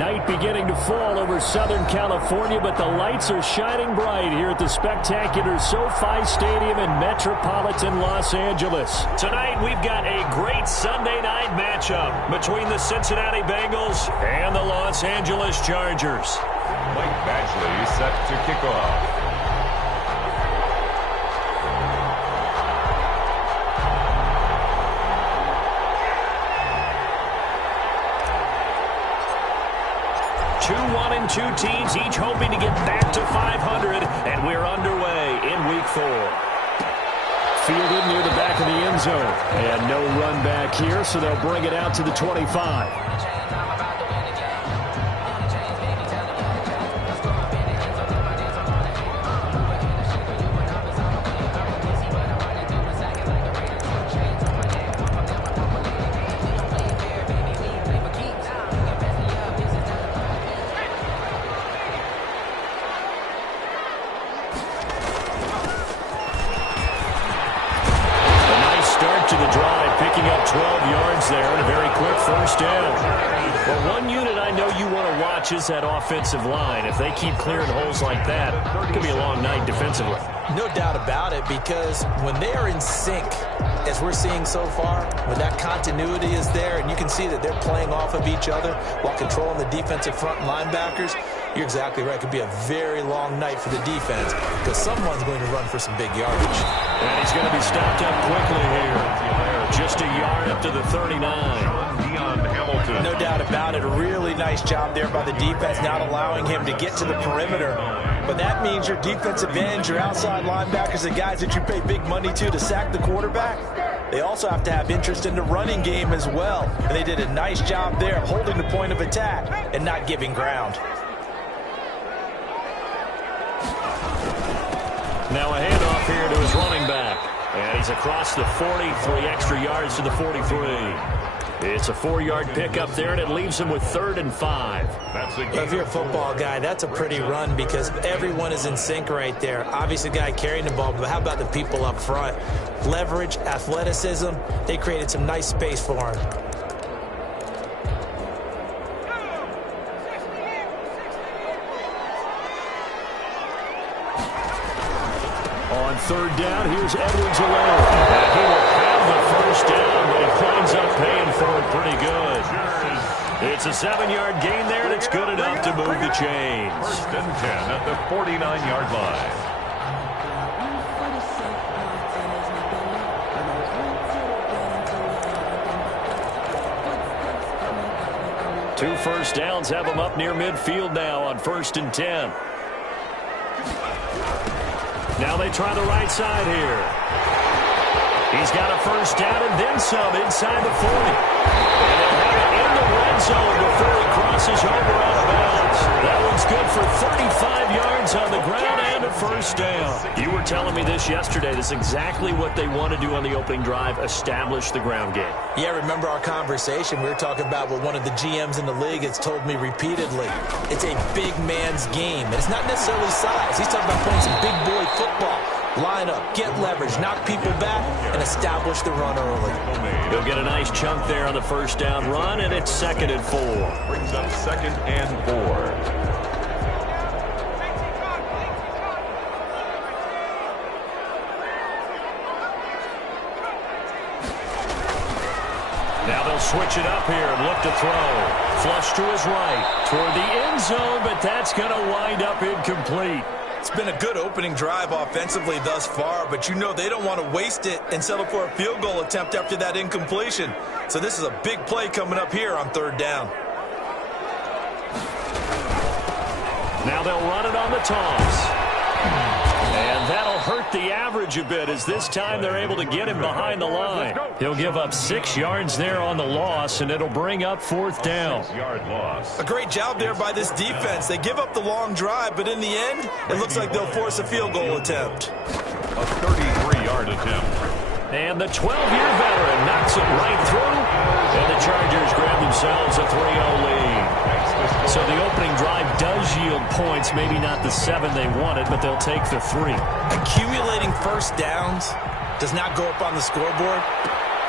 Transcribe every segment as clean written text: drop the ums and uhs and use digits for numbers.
Night beginning to fall over Southern California, but the lights are shining bright here at the spectacular SoFi Stadium in metropolitan Los Angeles. Tonight, we've got a great Sunday night matchup between the Cincinnati Bengals and the Los Angeles Chargers. Mike Badgley set to kick off. Two teams each hoping to get back to 500, and we're underway in Week 4. Fielded near the back of the end zone, and no run back here, so they'll bring it out to the 25. To the drive, picking up 12 yards there and a very quick first down. Well, one unit I know you want to watch is that offensive line. If they keep clearing holes like that, it could be a long night defensively. No doubt about it, because when they are in sync, as we're seeing so far, when that continuity is there and you can see that they're playing off of each other while controlling the defensive front linebackers, you're exactly right. It could be a very long night for the defense because someone's going to run for some big yardage. And he's going to be stopped up quickly here. Just a yard up to the 39. No doubt about it. A really nice job there by the defense, not allowing him to get to the perimeter. But that means your defensive ends, your outside linebackers, the guys that you pay big money to sack the quarterback, they also have to have interest in the running game as well. And they did a nice job there of holding the point of attack and not giving ground. Now a handoff here to his running back. And he's across the 40, 3 extra yards to the 43. It's a 4-yard pickup there, and it leaves him with 3rd and 5. If you're a football guy, that's a pretty run because everyone is in sync right there. Obviously, the guy carrying the ball, but how about the people up front? Leverage, athleticism, they created some nice space for him. On 3rd down, here's Edwards-Helaire. And he will have the first down, but he winds up paying for it pretty good. It's a 7-yard gain there, and it's good enough to move the chains. 1st and 10 at the 49-yard line. Two first downs have him up near midfield now on 1st and 10. Now they try the right side here. He's got a first down and then some inside the 40. And they'll have it in the red zone before he crosses over out of bounds. That one's good for 35 yards on the ground and a first down. You were telling me this yesterday. This is exactly what they want to do on the opening drive, establish the ground game. Yeah, remember our conversation? We were talking about what one of the GMs in the league has told me repeatedly. It's a big man's game. And it's not necessarily size. He's talking about playing some big boy football. Line up, get leverage, knock people back, and establish the run early. He'll get a nice chunk there on the first down run, and it's 2nd and 4. Brings up 2nd and 4. Now they'll switch it up here and look to throw. Flush to his right, toward the end zone, but that's going to wind up incomplete. It's been a good opening drive offensively thus far, but you know they don't want to waste it and settle for a field goal attempt after that incompletion. So this is a big play coming up here on 3rd down. Now they'll run it on the toss. And that'll hurt the average a bit as this time they're able to get him behind the line. He'll give up 6 yards there on the loss, and it'll bring up 4th down. 6-yard loss. A great job there by this defense. They give up the long drive, but in the end, it looks like they'll force a field goal attempt. A 33-yard attempt. And the 12-year veteran knocks it right through, and the Chargers grab themselves a 3-0 lead. So the opening drive does yield points, maybe not the 7 they wanted, but they'll take the 3. Accumulating first downs does not go up on the scoreboard,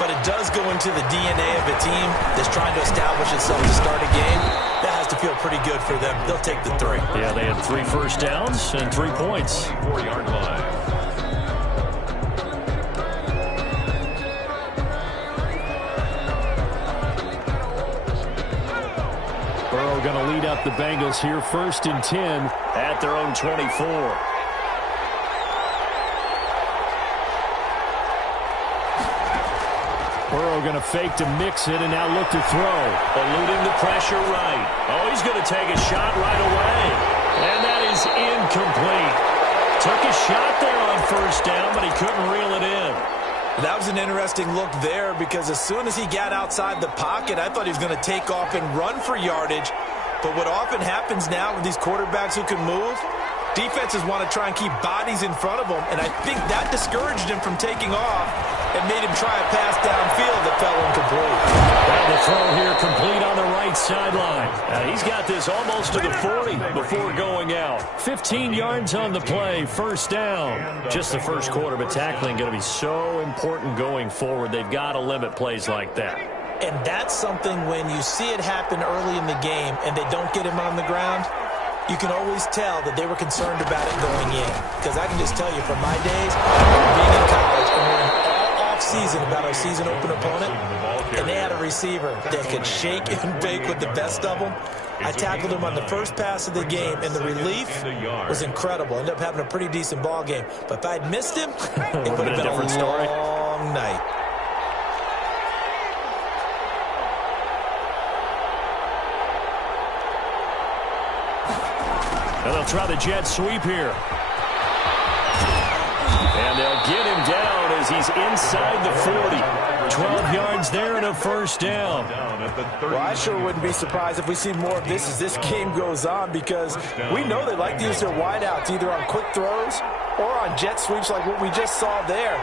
but it does go into the DNA of a team that's trying to establish itself to start a game. That has to feel pretty good for them. They'll take the 3. Yeah, they had 3 first downs and 3 points. 4-yard line. Burrow going to lead up the Bengals here, 1st and 10 at their own 24. Burrow going to fake to mix it and now look to throw. Eluding the pressure right. Oh, he's going to take a shot right away. And that is incomplete. Took a shot there on 1st down, but he couldn't reel it in. That was an interesting look there because as soon as he got outside the pocket, I thought he was going to take off and run for yardage. But what often happens now with these quarterbacks who can move, defenses want to try and keep bodies in front of them, and I think that discouraged him from taking off and made him try a pass downfield that fell incomplete. Well, the throw here complete on the right sideline. He's got this almost to the 40 before going out. 15 yards on the play, 1st down. Just the first quarter, but tackling going to be so important going forward. They've got to limit plays like that. And that's something when you see it happen early in the game and they don't get him on the ground, you can always tell that they were concerned about it going in. Because I can just tell you from my days, being in college, and we're in all off-season about our season open opponent, and they had a receiver that could shake and bake with the best of them. I tackled him on the first pass of the game, and the relief was incredible. Ended up having a pretty decent ball game. But if I'd missed him, it would have been a long night. And they'll try the jet sweep here. And they'll get him down as he's inside the 40. 12 yards there and a 1st down. Well, I sure wouldn't be surprised if we see more of this as this game goes on because we know they like to use their wideouts either on quick throws or on jet sweeps like what we just saw there.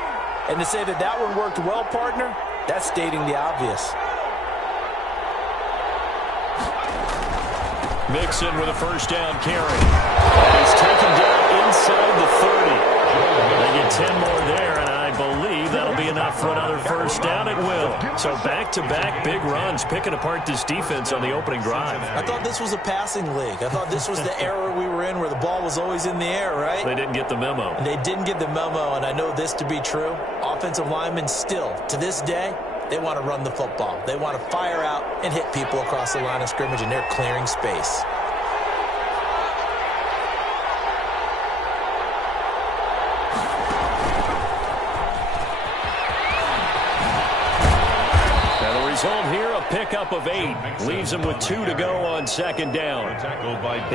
And to say that that one worked well, partner, that's stating the obvious. Mixon with a 1st down carry. He's taken down inside the 30. They get 10 more there, and I believe that'll be enough for another 1st down. It will. So back-to-back big runs, picking apart this defense on the opening drive. I thought this was a passing league. I thought this was the era we were in where the ball was always in the air, right? They didn't get the memo. And they didn't get the memo, and I know this to be true. Offensive linemen still, to this day, they want to run the football. They want to fire out and hit people across the line of scrimmage, and they're clearing space. Result here, a pickup of 8. Leaves him with 2 to go on 2nd down.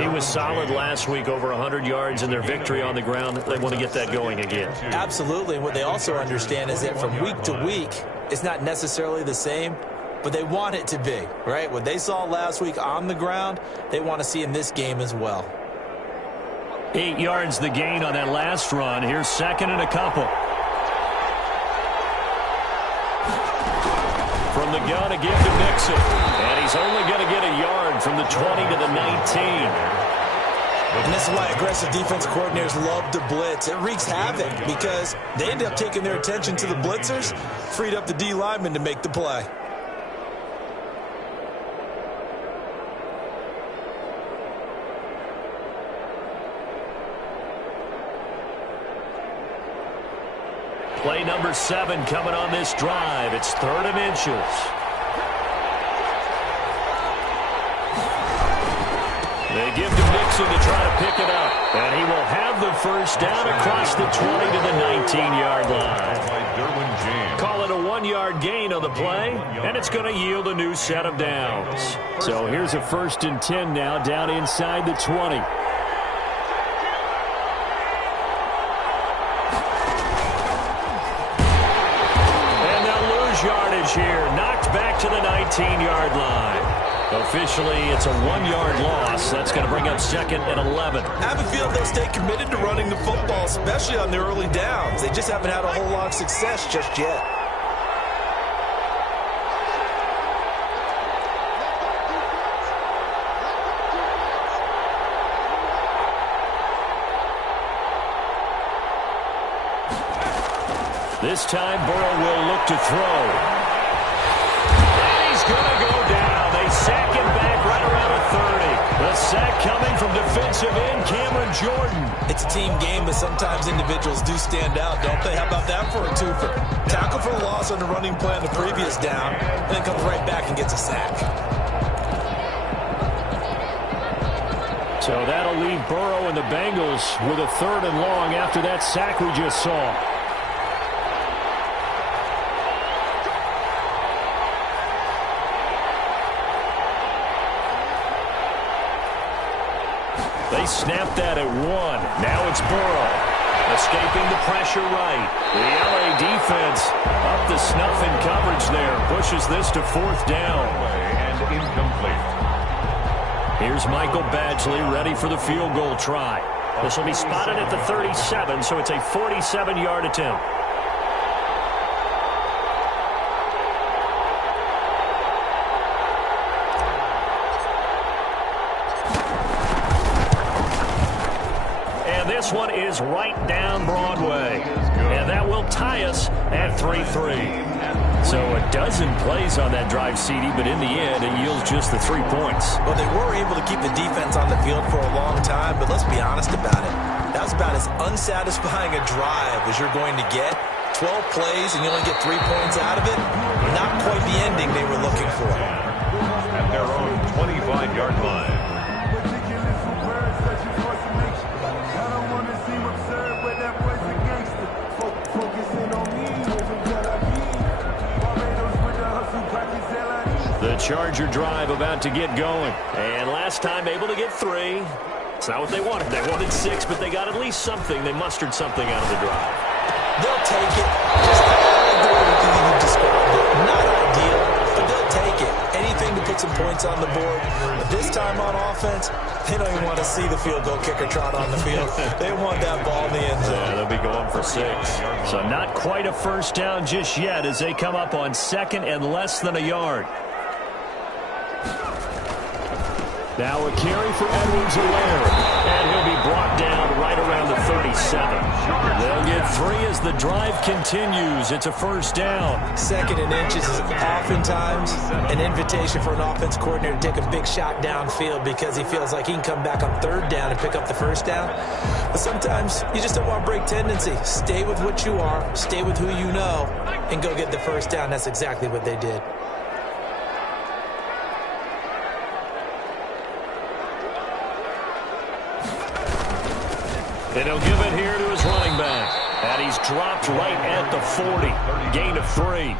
He was solid last week, over 100 yards in their victory on the ground. They want to get that going again. Absolutely. And what they also understand is that from week to week, it's not necessarily the same, but they want it to be, right? What they saw last week on the ground, they want to see in this game as well. 8 yards the gain on that last run. Here's 2nd and a couple. From the gun, a give to Mixon. And he's only going to get a yard from the 20 to the 19. And this is why aggressive defense coordinators love to blitz. It wreaks havoc because they end up taking their attention to the blitzers, freed up the D lineman to make the play. Play number 7 coming on this drive. It's 3rd and inches. They give to Mixon to try to pick it up. And he will have the 1st down across the 20 to the 19-yard line. Call it a 1-yard gain on the play, and it's going to yield a new set of downs. So here's a 1st and 10 now, down inside the 20. Yardage here, knocked back to the 19-yard line. Officially, it's a 1-yard loss. That's going to bring up 2nd and 11. I have a feeling they'll stay committed to running the football, especially on their early downs. They just haven't had a whole lot of success just yet. This time, Burrow will look to throw. sack coming from defensive end Cameron Jordan. It's a team game, but sometimes individuals do stand out, don't they? How about that for a twofer? Tackle for the loss on the running play on the previous down, and then comes right back and gets a sack. So that'll leave Burrow and the Bengals with a 3rd and long after that sack we just saw. They snapped that at 1. Now it's Burrow. Escaping the pressure right. The LA defense up to snuff in coverage there. Pushes this to 4th down. And incomplete. Here's Michael Badgley ready for the field goal try. This will be spotted at the 37, so it's a 47-yard attempt. This one is right down Broadway. And that will tie us at 3-3. So a dozen plays on that drive, CD, but in the end, it yields just the 3 points. Well, they were able to keep the defense on the field for a long time, but let's be honest about it. That's about as unsatisfying a drive as you're going to get. 12 plays and you only get 3 points out of it. Not quite the ending they were looking for. At their own 25-yard line. The Charger drive about to get going. And last time able to get 3. It's not what they wanted. They wanted 6, but they got at least something. They mustered something out of the drive. They'll take it. Just the way you described it. Not ideal, but they'll take it. Anything to put some points on the board. But this time on offense, they don't even want to see the field goal kicker trot on the field. They want that ball in the end zone. Yeah, they'll be going for 6. So not quite a first down just yet as they come up on 2nd and less than a yard. Now a carry for Edwards-Helaire, and he'll be brought down right around the 37. They'll get 3 as the drive continues. It's a first down. 2nd and inches is oftentimes an invitation for an offense coordinator to take a big shot downfield because he feels like he can come back on 3rd down and pick up the first down. But sometimes you just don't want to break tendency. Stay with what you are, stay with who you know, and go get the first down. That's exactly what they did. And he'll give it here to his running back. And he's dropped right at the 40. Gain of 3.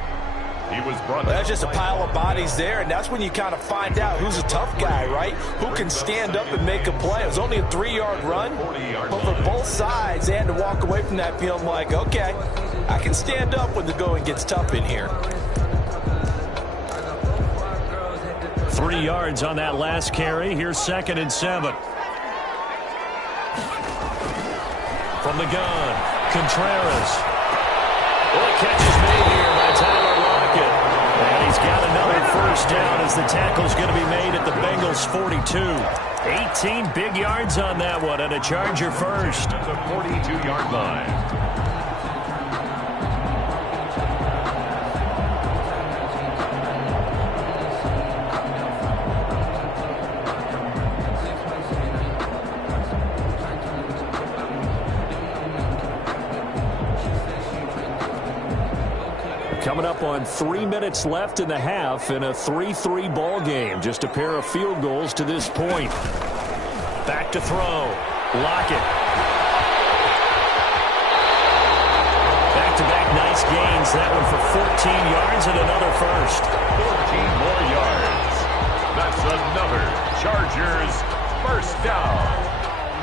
He was brought That's just a pile of bodies there, and that's when you kind of find out who's a tough guy, right? Who can stand up and make a play. It was only a 3-yard run, but for both sides, they had to walk away from that feeling like, okay, I can stand up when the going gets tough in here. 3 yards on that last carry. Here's 2nd and 7. From the gun, Contreras. Well, the catch is made here by Tyler Lockett. And he's got another first down as the tackle's going to be made at the Bengals' 42. 18 big yards on that one, and a Charger first. at the 42-yard line. Coming up on 3 minutes left in the half in a 3-3 ball game. Just a pair of field goals to this point. Back to throw. Lockett. Back-to-back nice gains. That one for 14 yards and another first. 14 more yards. That's another Chargers first down.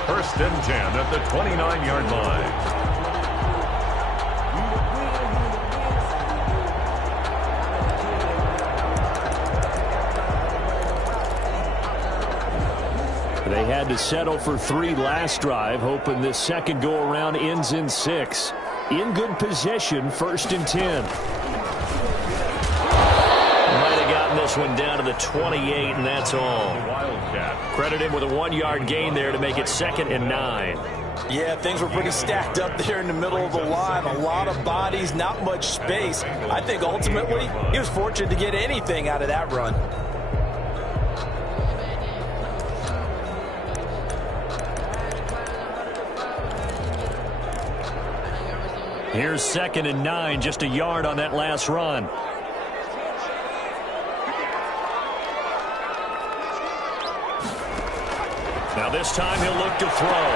1st and 10 at the 29-yard line. They had to settle for 3 last drive, hoping this second go-around ends in 6. In good position, 1st and 10. Might have gotten this one down to the 28, and that's all. Credit him with a 1-yard gain there to make it 2nd and 9. Yeah, things were pretty stacked up there in the middle of the line. A lot of bodies, not much space. I think ultimately he was fortunate to get anything out of that run. Here's 2nd and 9, just a yard on that last run. Now this time he'll look to throw.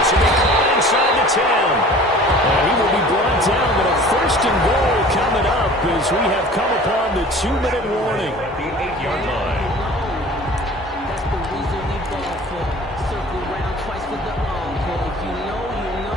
This will be caught inside the 10. And he will be brought down, but a 1st and goal coming up as we have come upon the 2-minute warning. At the 8-yard line. That's the reason we ball for. Circle round twice with the encore. If you know, you know.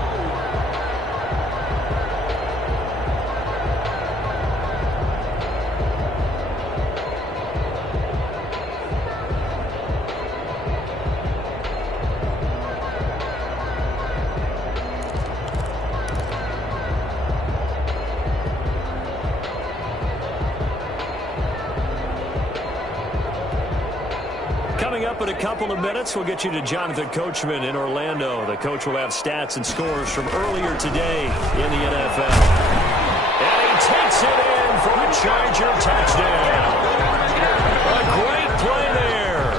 Coming up in a couple of minutes, we'll get you to Jonathan Coachman in Orlando. The coach will have stats and scores from earlier today in the NFL. And he takes it in for a Charger touchdown. A great play there.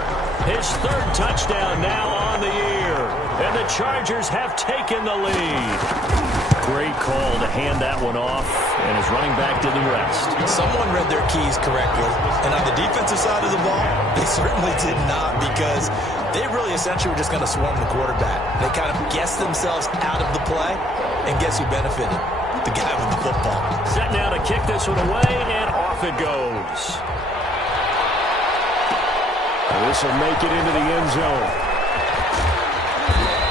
His 3rd touchdown now on the year. And the Chargers have taken the lead. Great call to hand that one off, and his running back did the rest. Someone read their keys correctly, and on the defensive side of the ball, they certainly did not, because they really essentially were just going to swarm the quarterback. They kind of guessed themselves out of the play, and guess who benefited? The guy with the football. Set now to kick this one away, and off it goes. This will make it into the end zone.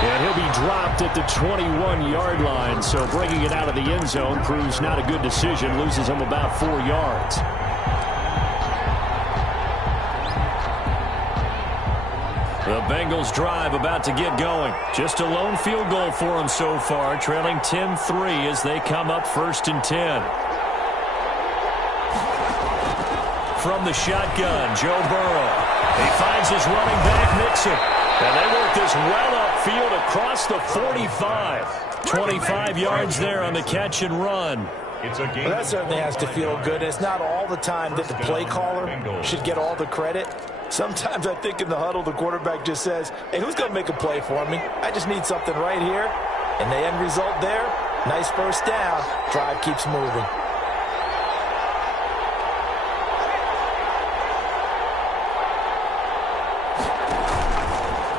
And he'll be dropped at the 21-yard line, so bringing it out of the end zone proves not a good decision. Loses him about 4 yards. The Bengals drive about to get going. Just a lone field goal for them so far, trailing 10-3 as they come up 1st and 10. From the shotgun, Joe Burrow. He finds his running back, Mixon. And they work this well upfield across the 45. 25 yards there on the catch and run. It's a game. Well, that certainly has to feel good. It's not all the time that the play caller should get all the credit. Sometimes I think in the huddle, the quarterback just says, hey, who's going to make a play for me? I just need something right here. And the end result there, nice 1st down. Drive keeps moving.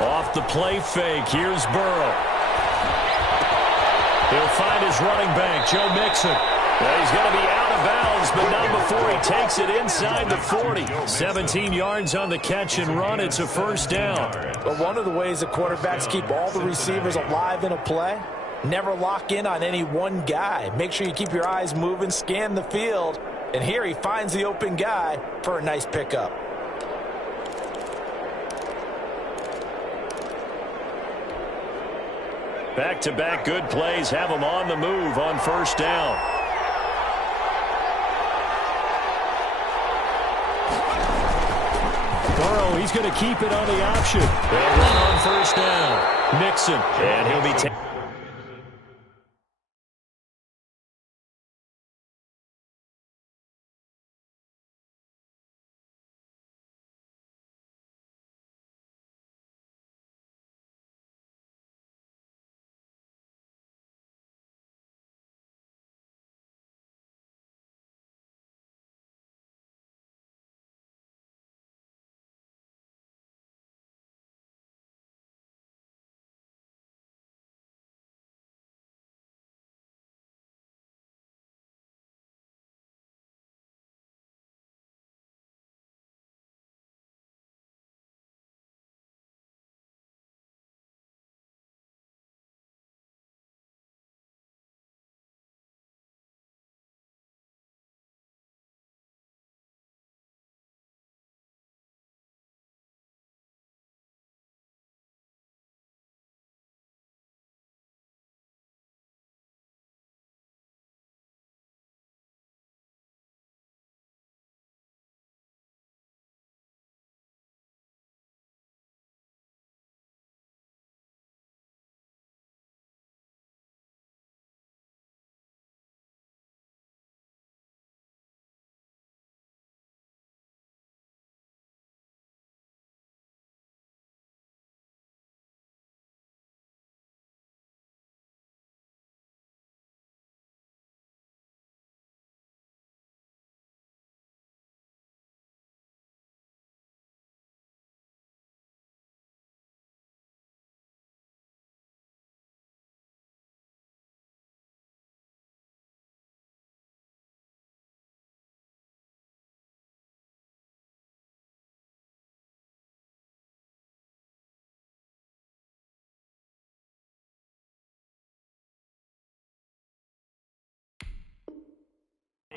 Off the play fake, here's Burrow. He'll find his running back, Joe Mixon. Well, he's going to be out of bounds, but not before he takes it inside the 40. 17 yards on the catch and run. It's a 1st down. But one of the ways the quarterbacks keep all the receivers alive in a play, never lock in on any one guy. Make sure you keep your eyes moving, scan the field. And here he finds the open guy for a nice pickup. Back-to-back good plays have him on the move on 1st down. Burrow, he's going to keep it on the option. They'll run on 1st down. Mixon, and he'll be taken.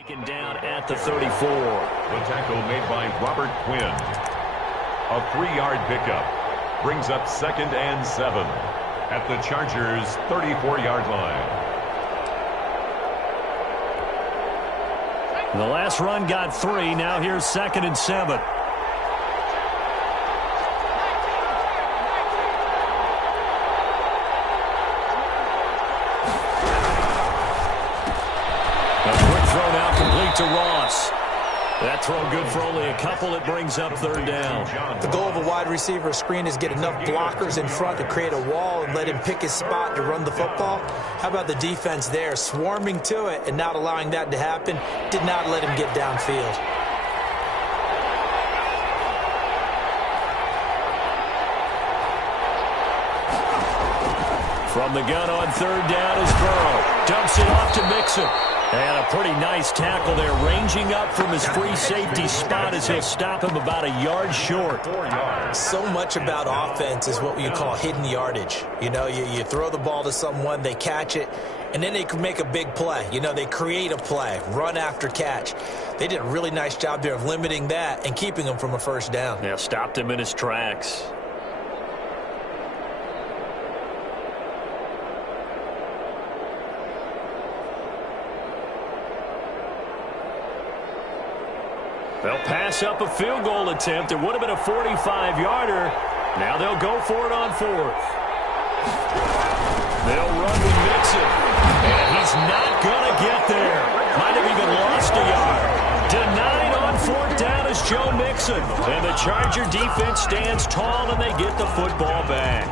Second down at the 34. The tackle made by Robert Quinn. A 3-yard pickup brings up 2nd and 7 at the Chargers' 34-yard line. The last run got 3. Now here's 2nd and 7. To Ross. That throw good for only a couple. It brings up 3rd down. The goal of a wide receiver screen is get enough blockers in front to create a wall and let him pick his spot to run the football. How about the defense there, swarming to it and not allowing that to happen? Did not let him get downfield. From the gun on 3rd down is Burrow. Dumps it off to Mixon. And a pretty nice tackle there, ranging up from his free safety spot as he'll stop him about a yard short. So much about offense is what you call hidden yardage. You know, you throw the ball to someone, they catch it, and then they can make a big play. You know, they create a play, run after catch. They did a really nice job there of limiting that and keeping him from a 1st down. Yeah, stopped him in his tracks. They'll pass up a field goal attempt. It would have been a 45-yarder. Now they'll go for it on 4th. They'll run with Mixon. And he's not going to get there. Might have even lost a yard. Denied on 4th down is Joe Mixon. And the Charger defense stands tall and they get the football back.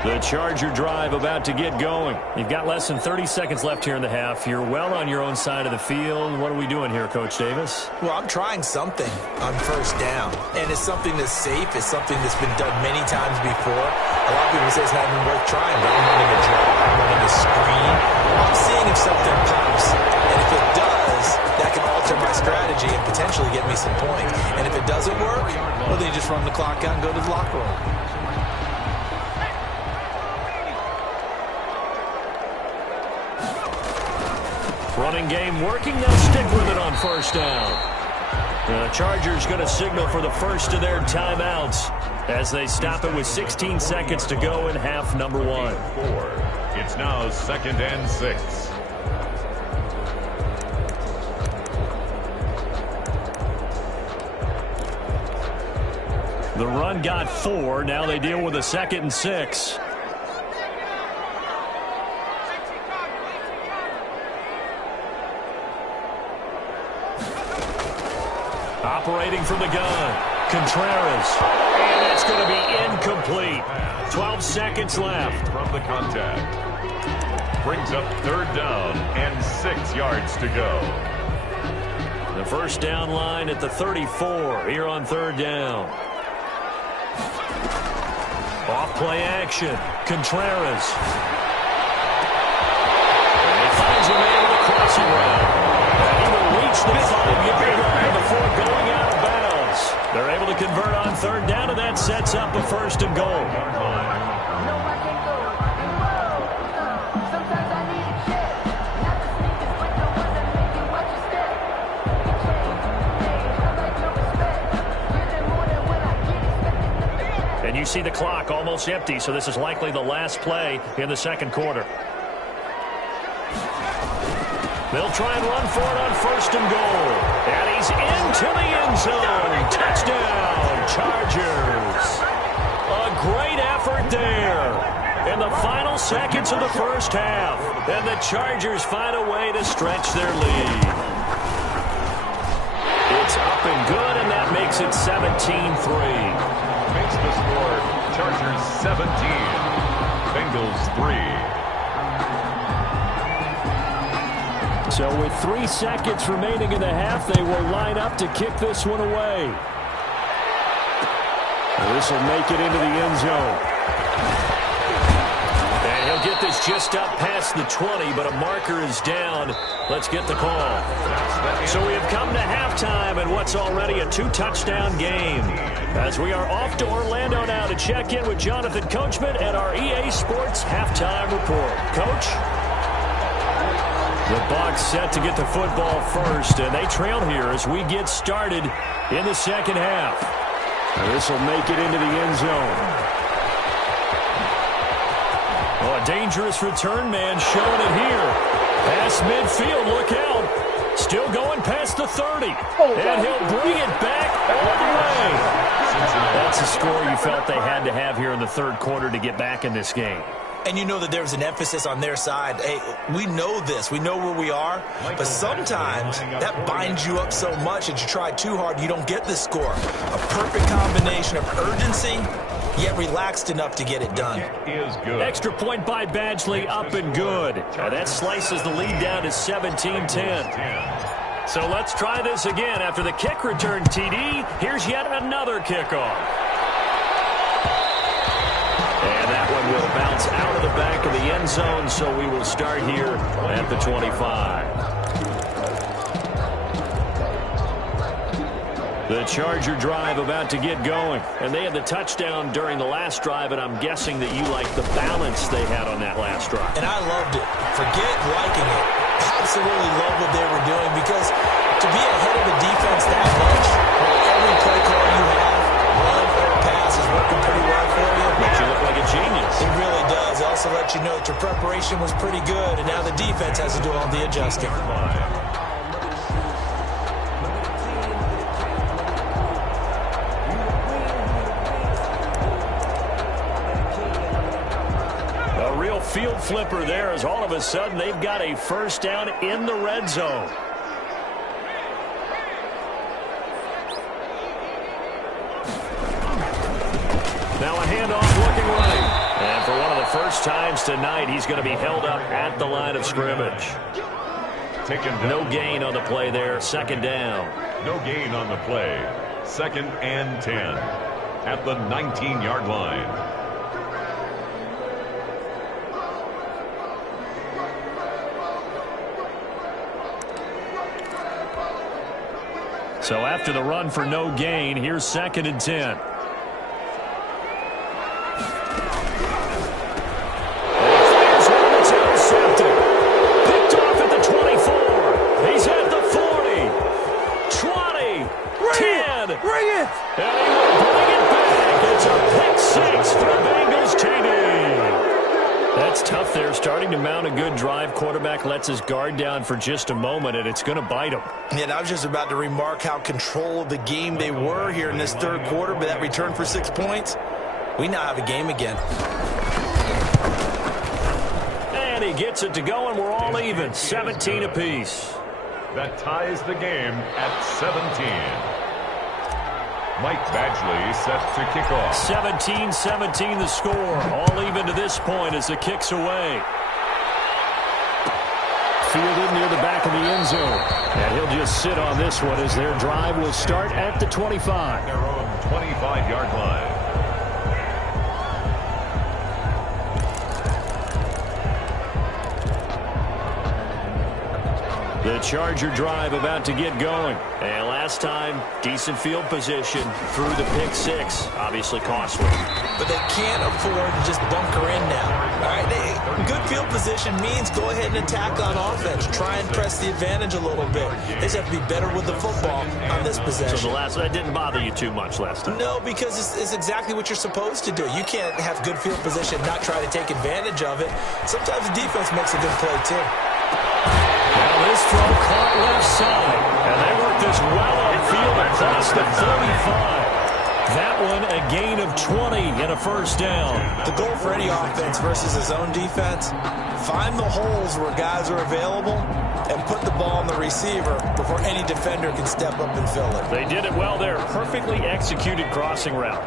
The Charger drive about to get going. You've got less than 30 seconds left here in the half. You're well on your own side of the field. What are we doing here, Coach Davis? Well, I'm trying something on 1st down. And it's something that's safe. It's something that's been done many times before. A lot of people say it's not even worth trying, but I'm running a draw. I'm running a screen. I'm seeing if something pops. And if it does, that can alter my strategy and potentially get me some points. And if it doesn't work, well, then you just run the clock out and go to the locker room. Running game working. They'll stick with it on 1st down. The Chargers going to signal for the first of their timeouts as they stop it with 16 seconds to go in half number 1. It's now 2nd and 6. The run got 4. Now they deal with a 2nd and 6. Operating from the gun, Contreras. And that's going to be incomplete. 12 seconds left. From the contact. Brings up 3rd down and 6 yards to go. The 1st down line at the 34 here on 3rd down. Off play action, Contreras. And he finds a man with a crossing route. And he will reach the 5-yard line before going out of bounds. They're able to convert on 3rd down, and that sets up a 1st and goal. And you see the clock almost empty, so this is likely the last play in the 2nd quarter. They'll try and run for it on 1st and goal. And he's into the end zone. Touchdown, Chargers. A great effort there in the final seconds of the 1st half. And the Chargers find a way to stretch their lead. It's up and good, and that makes it 17-3. Makes the score Chargers 17, Bengals 3. So with 3 seconds remaining in the half, they will line up to kick this one away. This will make it into the end zone. And he'll They'll get this just up past the 20, but a marker is down. Let's get the call. So we have come to halftime in what's already a 2-touchdown game. As we are off to Orlando now to check in with Jonathan Coachman and our EA Sports Halftime Report. Coach? The Bucs set to get the football first, and they trail here as we get started in the second half. This will make it into the end zone. Oh, a dangerous return man showing it here. Past midfield, look out. Still going past the 30. And he'll bring it back all the way. That's a score you felt they had to have here in the third quarter to get back in this game. And you know that there's an emphasis on their side. Hey, we know this. We know where we are. But sometimes that binds you up so much that you try too hard, you don't get this score. A perfect combination of urgency, yet relaxed enough to get it done. Extra point by Badgley, up and good. That slices the lead down to 17-10. So let's try this again. After the kick return TD, here's yet another kickoff. And that one will bounce out of the back of the end zone, so we will start here at the 25. The Charger drive about to get going. And they had the touchdown during the last drive, and I'm guessing that you like the balance they had on that last drive. And I loved it. Forget liking it. Absolutely love what they were doing, because to be ahead of the defense that much, every play call you have, run or pass, is working pretty well for you. Makes you look like a genius. It really does. It also lets you know that your preparation was pretty good, and now the defense has to do all the adjusting. A real field flipper there, as all of a sudden they've got a first down in the red zone. Now a handoff looking right. And for one of the first times tonight, he's going to be held up at the line of scrimmage. No gain on the play there. Second down. No gain on the play. 2nd and 10 at the 19-yard line. So after the run for no gain, here's 2nd and 10. Tough there, starting to mount a good drive. Quarterback lets his guard down for just a moment, and it's going to bite him. And I was just about to remark how control of the game they were here in this third quarter, but that return for 6 points, we now have a game again. And he gets it to go, and we're all even, 17 apiece. That ties the game at 17. Mike Badgley set to kick off. 17-17 the score. All even to this point as the kick's away. Fielded near the back of the end zone. And he'll just sit on this one as their drive will start at the 25. Their own 25-yard line. The Charger drive about to get going. And last time, decent field position through the pick six. Obviously costly. But they can't afford to just bunker in now. All right, good field position means go ahead and attack on offense. Try and press the advantage a little bit. They just have to be better with the football on this possession. So that didn't bother you too much last time? No, because it's exactly what you're supposed to do. You can't have good field position and not try to take advantage of it. Sometimes the defense makes a good play, too. Now this throw caught left side. And they work this well upfield across the 35. That one a gain of 20 and a first down. The goal for any offense versus his own defense, find the holes where guys are available and put the ball on the receiver before any defender can step up and fill it. They did it well there. Perfectly executed crossing route.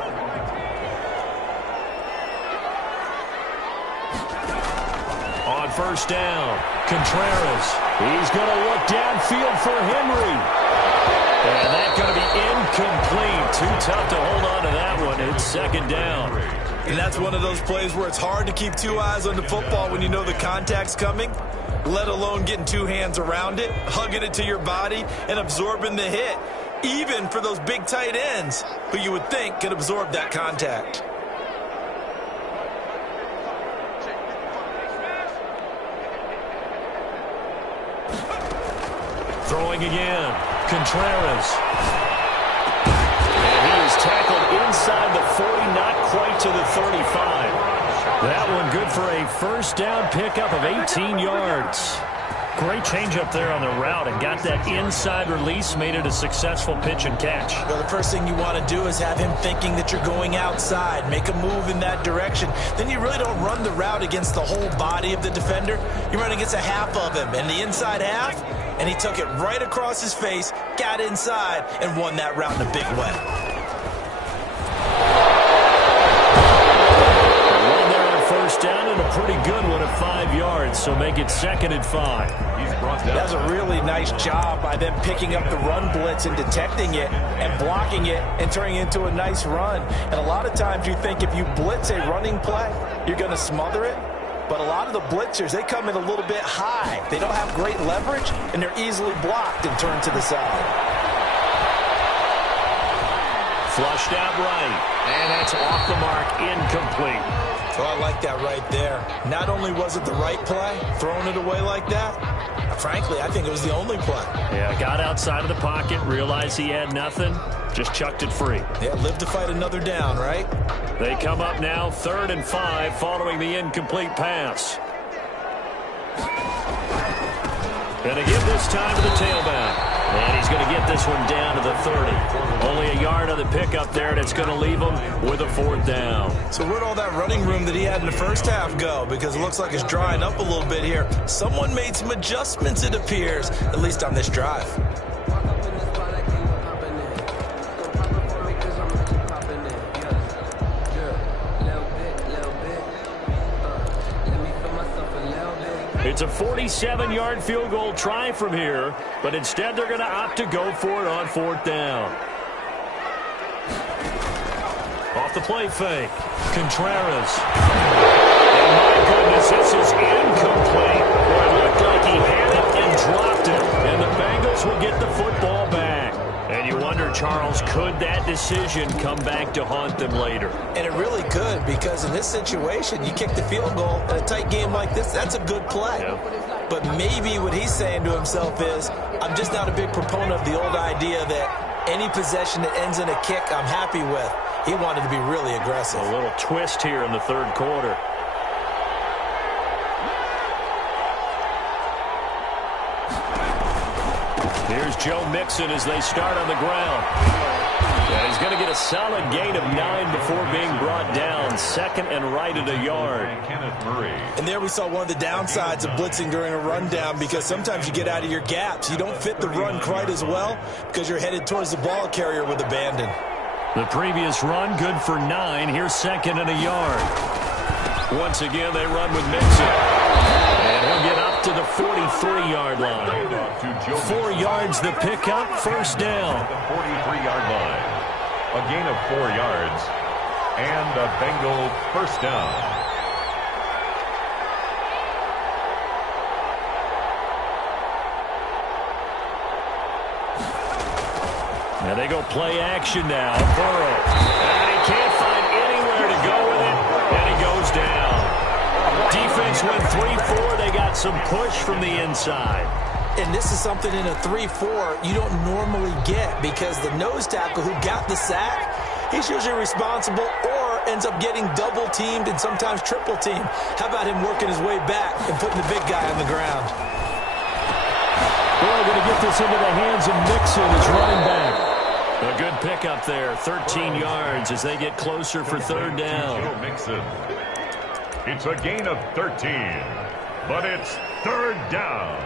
On first down. Contreras, he's going to look downfield for Henry. And that's going to be incomplete. Too tough to hold on to that one. It's second down. And that's one of those plays where it's hard to keep two eyes on the football when you know the contact's coming, let alone getting two hands around it, hugging it to your body, and absorbing the hit, even for those big tight ends who you would think could absorb that contact. Throwing again. Contreras. And he is tackled inside the 40, not quite to the 35. That one good for a first down pickup of 18 yards. Great change up there on the route and got that inside release, made it a successful pitch and catch. Well, the first thing you want to do is have him thinking that you're going outside, make a move in that direction. Then you really don't run the route against the whole body of the defender. You run against a half of him, and the inside half, and he took it right across his face, got inside, and won that route in a big way. First down and a pretty good one at 5 yards, so make it 2nd and 5. That's a really nice job by them picking up the run blitz and detecting it and blocking it and turning it into a nice run. And a lot of times you think if you blitz a running play, you're going to smother it. But a lot of the blitzers, they come in a little bit high. They don't have great leverage, and they're easily blocked and turned to the side. Flushed out right, and that's off the mark, incomplete. So I like that right there. Not only was it the right play, throwing it away like that, frankly, I think it was the only play. Yeah, got outside of the pocket, realized he had nothing, just chucked it free. Yeah, live to fight another down, right? They come up now 3rd and 5 following the incomplete pass. And again this time to the tailback. And he's going to get this one down to the 30. Only a yard on the pickup there, and it's going to leave him with a 4th down. So where'd all that running room that he had in the first half go? Because it looks like it's drying up a little bit here. Someone made some adjustments, it appears, at least on this drive. It's a 47-yard field goal try from here, but instead they're going to opt to go for it on 4th down. Off the play fake. Contreras. And my goodness, this is incomplete. Boy, it looked like he had it and dropped it. And the Bengals will get the football back. And you wonder, Charles, could that decision come back to haunt them later? And it really could, because in this situation, you kick the field goal in a tight game like this, that's a good play. Yeah. But maybe what he's saying to himself is, I'm just not a big proponent of the old idea that any possession that ends in a kick I'm happy with. He wanted to be really aggressive. A little twist here in the 3rd quarter. Here's Joe Mixon as they start on the ground. And he's going to get a solid gain of 9 before being brought down. 2nd and right at a yard. And there we saw one of the downsides of blitzing during a rundown, because sometimes you get out of your gaps. You don't fit the run quite as well because you're headed towards the ball carrier with abandon. The previous run good for 9. Here's 2nd and a yard. Once again, they run with Mixon. And he'll get up to the 43-yard line. 4 yards the pickup, first down. The 43-yard line. A gain of 4 yards. And a Bengal first down. And they go play action now. Burrow. And he can't find anywhere to go with it. And he goes down. Defense went 3-4. They got some push from the inside. And this is something in a 3-4 you don't normally get, because the nose tackle who got the sack, he's usually responsible or ends up getting double teamed and sometimes triple teamed. How about him working his way back and putting the big guy on the ground? They're going to get this into the hands of Mixon as running back. A good pickup there, 13 yards as they get closer for 3rd down. Joe Mixon. It's a gain of 13, but it's 3rd down.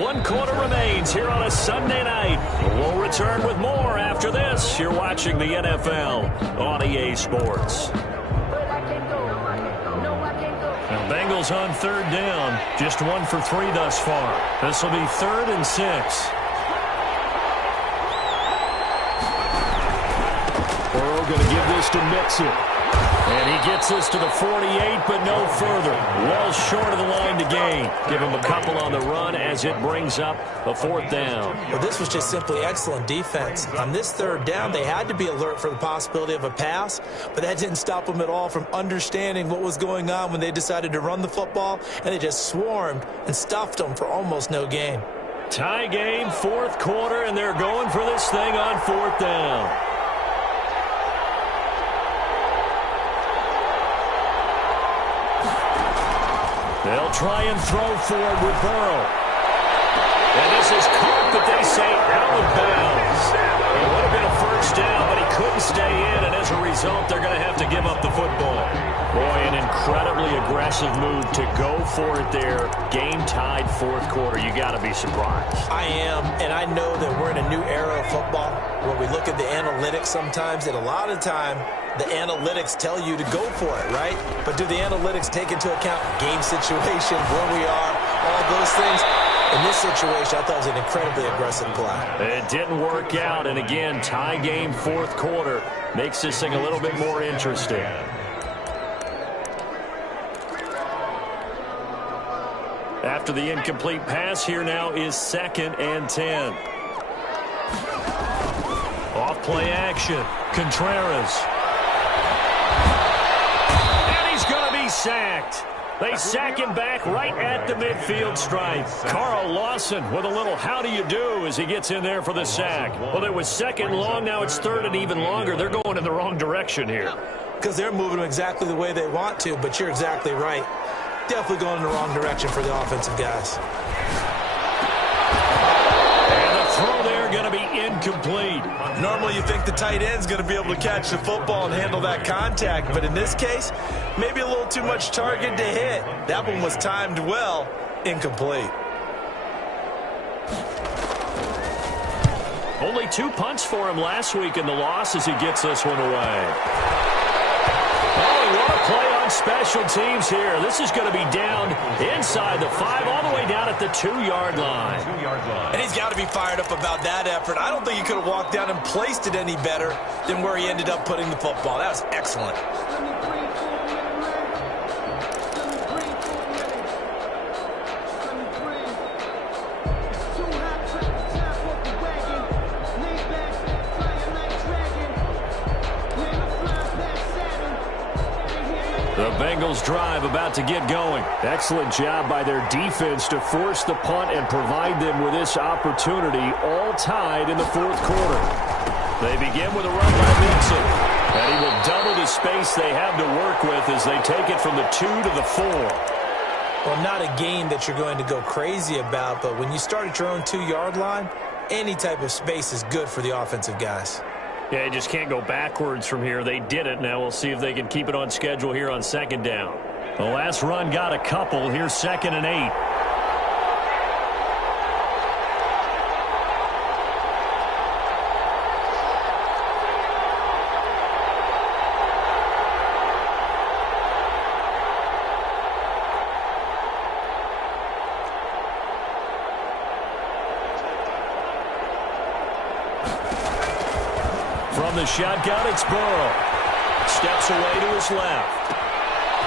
1 quarter remains here on a Sunday night. We'll return with more after this. You're watching the NFL on EA Sports. Now, Bengals on 3rd down. Just 1 for 3 thus far. This will be 3rd and 6. Burrow going to give this to Mixon. And he gets this to the 48, but no further. Well short of the line to gain. Give him a couple on the run as it brings up a 4th down. Well, this was just simply excellent defense. On this 3rd down, they had to be alert for the possibility of a pass, but that didn't stop them at all from understanding what was going on when they decided to run the football, and they just swarmed and stuffed them for almost no gain. Tie game, 4th quarter, and they're going for this thing on 4th down. They'll try and throw forward with Burrow. And this is caught, but they say out of bounds. It would have been a 1st down, but he couldn't stay in, and as a result, they're going to have to give up the football. Boy, an incredibly aggressive move to go for it there. Game tied 4th quarter. You got to be surprised. I am, and I know that we're in a new era of football where we look at the analytics sometimes, and a lot of the time, the analytics tell you to go for it, right? But do the analytics take into account game situation, where we are, all those things? In this situation, I thought it was an incredibly aggressive play. It didn't work out, and again, tie game 4th quarter makes this thing a little bit more interesting. After the incomplete pass, here now is 2nd and 10. Off play action, Contreras. Sacked. They sack him back right at the midfield stripe. Carl Lawson with a little how do you do as he gets in there for the sack. Well, it was 2nd and long. Now it's 3rd and even longer. They're going in the wrong direction here. Because they're moving exactly the way they want to, but you're exactly right. Definitely going in the wrong direction for the offensive guys. And the throw there going to be incomplete. Normally you think the tight end's going to be able to catch the football and handle that contact, but in this case, maybe a little too much target to hit. That one was timed well, incomplete. Only 2 punts for him last week in the loss as he gets this one away. Oh, what a play on special teams here. This is going to be down inside the 5, all the way down at the 2-yard line. And he's got to be fired up about that effort. I don't think he could have walked down and placed it any better than where he ended up putting the football. That was excellent. The Bengals drive about to get going. Excellent job by their defense to force the punt and provide them with this opportunity, all tied in the 4th quarter. They begin with a run by Mixon, and he will double the space they have to work with as they take it from the 2 to the 4. Well, not a game that you're going to go crazy about, but when you start at your own 2-yard line, any type of space is good for the offensive guys. Yeah, you just can't go backwards from here. They did it. Now we'll see if they can keep it on schedule here on 2nd down. The last run got a couple. Here's 2nd and 8. From the shotgun, it's Burrow. Steps away to his left.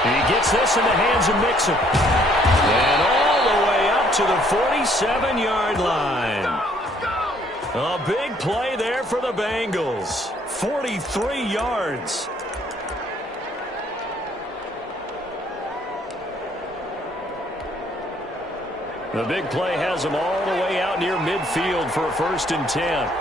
He gets this in the hands of Mixon. And all the way up to the 47-yard line. A big play there for the Bengals. 43 yards. The big play has them all the way out near midfield for a 1st and 10.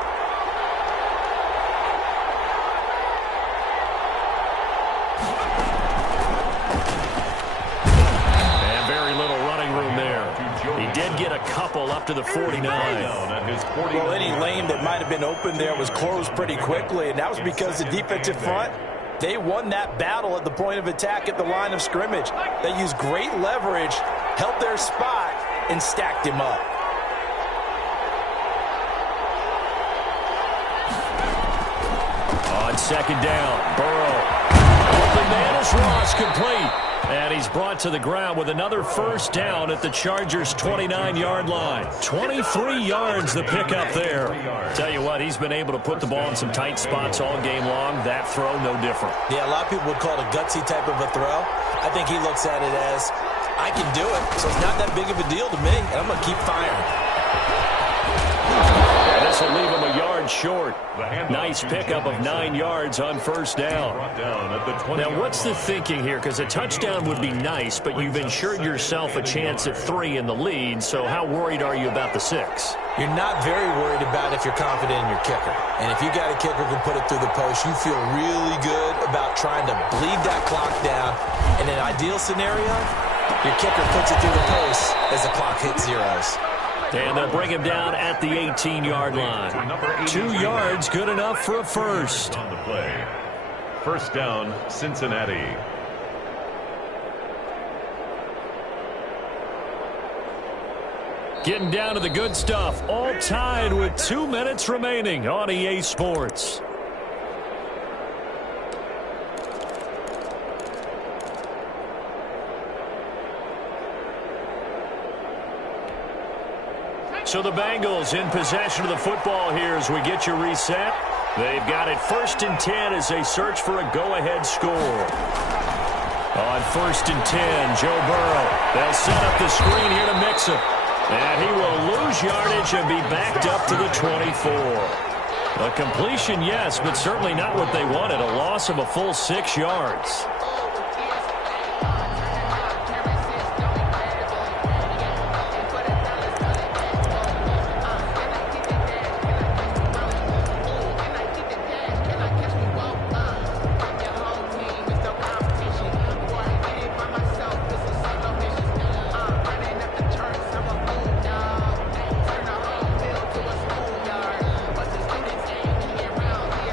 Get a couple up to the 49. Well, any lane that might have been open there was closed pretty quickly, and that was because the defensive front, they won that battle at the point of attack at the line of scrimmage. They used great leverage, held their spot, and stacked him up. on second down. Burrow. Open man is Ross, complete. And he's brought to the ground with another first down at the Chargers' 29-yard line. 23 yards the pickup there. Tell you what, he's been able to put the ball in some tight spots all game long. That throw, no different. Yeah, a lot of people would call it a gutsy type of a throw. I think he looks at it as, I can do it, so it's not that big of a deal to me, and I'm going to keep firing. And this will leave him a yard short. Nice pickup of 9 yards on first down. Now, what's the thinking here? Because a touchdown would be nice, but you've ensured yourself a chance at 3 in the lead, so how worried are you about the 6? You're not very worried about if you're confident in your kicker. And if you got a kicker who can put it through the post, you feel really good about trying to bleed that clock down. In an ideal scenario, your kicker puts it through the post as the clock hits zeros. And they'll bring him down at the 18-yard line. 2 yards, good enough for a first. On the play. First down, Cincinnati. Getting down to the good stuff. All tied with 2 minutes remaining on EA Sports. So the Bengals in possession of the football here as we get you reset. They've got it 1st and 10 as they search for a go-ahead score. On 1st and 10, Joe Burrow. They'll set up the screen here to mix it. And he will lose yardage and be backed up to the 24. A completion, yes, but certainly not what they wanted. A loss of a full 6 yards.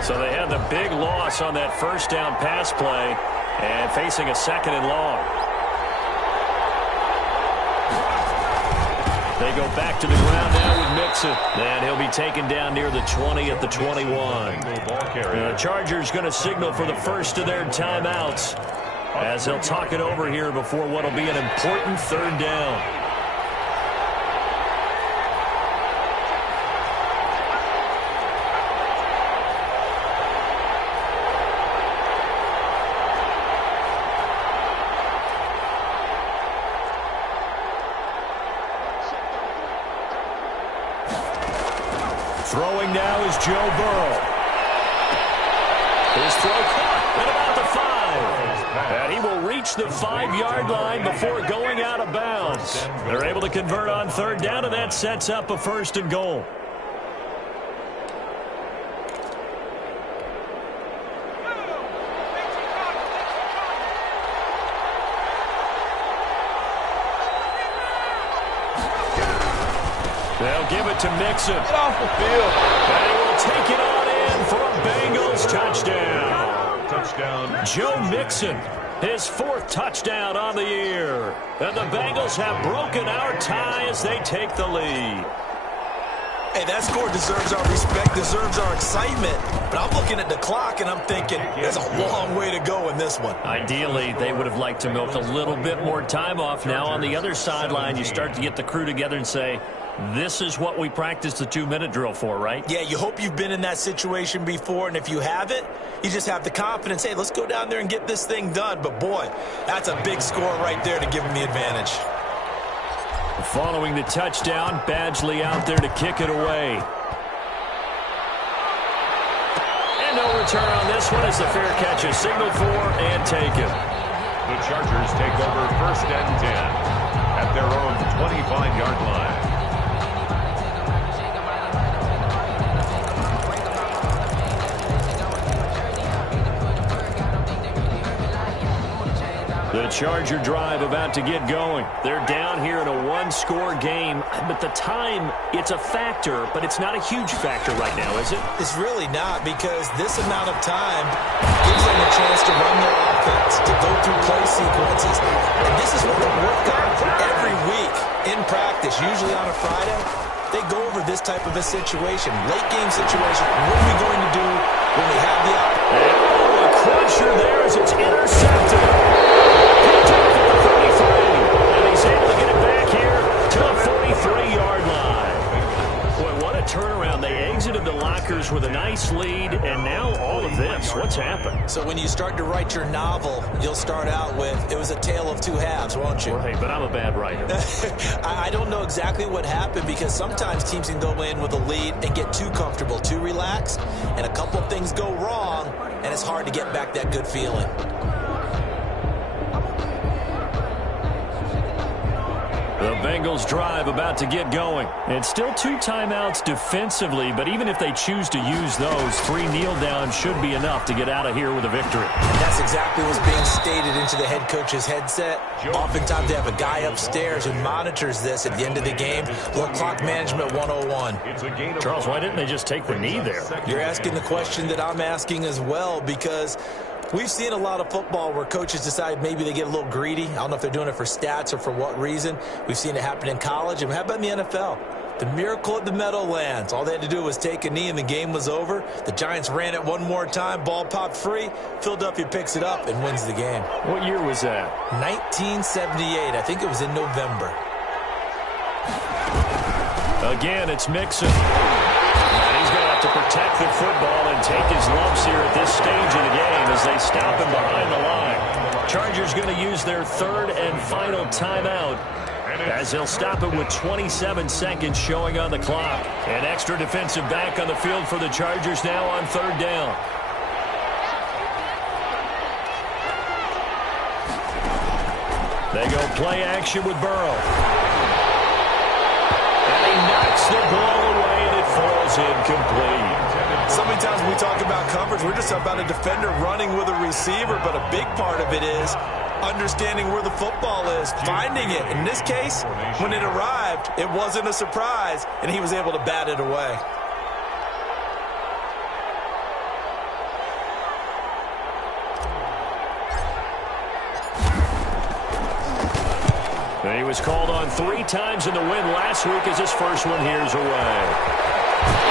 So they had the big loss on that first down pass play and facing a 2nd and long. They go back to the ground now with Mixon. And he'll be taken down near the 20 at the 21. The Chargers going to signal for the first of their timeouts as they'll talk it over here before what will be an important 3rd down. Throwing now is Joe Burrow. His throw caught at about the 5. And he will reach the 5-yard line before going out of bounds. They're able to convert on 3rd down, and that sets up a 1st and goal. They'll give it to Mixon. Get off the field. And he will take it on in for a Bengals touchdown. Touchdown. Joe Mixon, his 4th touchdown on the year. And the Bengals have broken our tie as they take the lead. Hey, that score deserves our respect, deserves our excitement. But I'm looking at the clock, and I'm thinking, there's a long way to go in this one. Ideally, they would have liked to milk a little bit more time off. Now on the other sideline, you start to get the crew together and say, this is what we practiced the 2-minute drill for, right? Yeah, you hope you've been in that situation before, and if you haven't, you just have the confidence, hey, let's go down there and get this thing done. But, boy, that's a big score right there to give them the advantage. Following the touchdown, Badgley out there to kick it away. And no return on this one as the fair catch is signaled for and taken. The Chargers take over 1st and 10 at their own 25-yard line. The Charger drive about to get going. They're down here in a 1-score game, but the time, it's a factor, but it's not a huge factor right now, is it? It's really not, because this amount of time gives them a chance to run their offense, to go through play sequences. And this is what they work on every week in practice, usually on a Friday. They go over this type of a situation, late game situation. What are we going to do when we have the a crusher there as it's intercepted. Picked up at the 33. And he's able to get it back here to the 43-yard line. Boy, what a turnaround. They exited the lockers with a nice lead, and now all of this. What's happened? So when you start to write your novel, you'll start out with, it was a tale of two halves, won't you? Right, but I'm a bad writer. I don't know exactly what happened, because sometimes teams can go in with a lead and get too comfortable, too relaxed, and a couple of things go wrong, and it's hard to get back that good feeling. The Bengals drive about to get going. And still 2 timeouts defensively, but even if they choose to use those, 3 kneel downs should be enough to get out of here with a victory. And that's exactly what's being stated into the head coach's headset. Oftentimes they have a guy upstairs who monitors this at the end of the game. Little clock management 101. Charles, why didn't they just take the knee there? You're asking the question that I'm asking as well, because we've seen a lot of football where coaches decide maybe they get a little greedy. I don't know if they're doing it for stats or for what reason. We've seen it happen in college. And how about in the NFL? The miracle at the Meadowlands. All they had to do was take a knee and the game was over. The Giants ran it one more time. Ball popped free. Philadelphia picks it up and wins the game. What year was that? 1978. I think it was in November. Again, it's Mixon. And he's going to have to protect the football and take his lumps here at this stage of the game as they stop him behind the line. Chargers going to use their 3rd and final timeout as they'll stop it with 27 seconds showing on the clock. An extra defensive back on the field for the Chargers now on 3rd down. They go play action with Burrow. And he knocks the ball away, and it falls incomplete. So many times when we talk about coverage, we're just about a defender running with a receiver, but a big part of it is understanding where the football is, finding it. In this case, when it arrived, it wasn't a surprise, and he was able to bat it away. He was called on 3 times in the win last week as his first one here's away.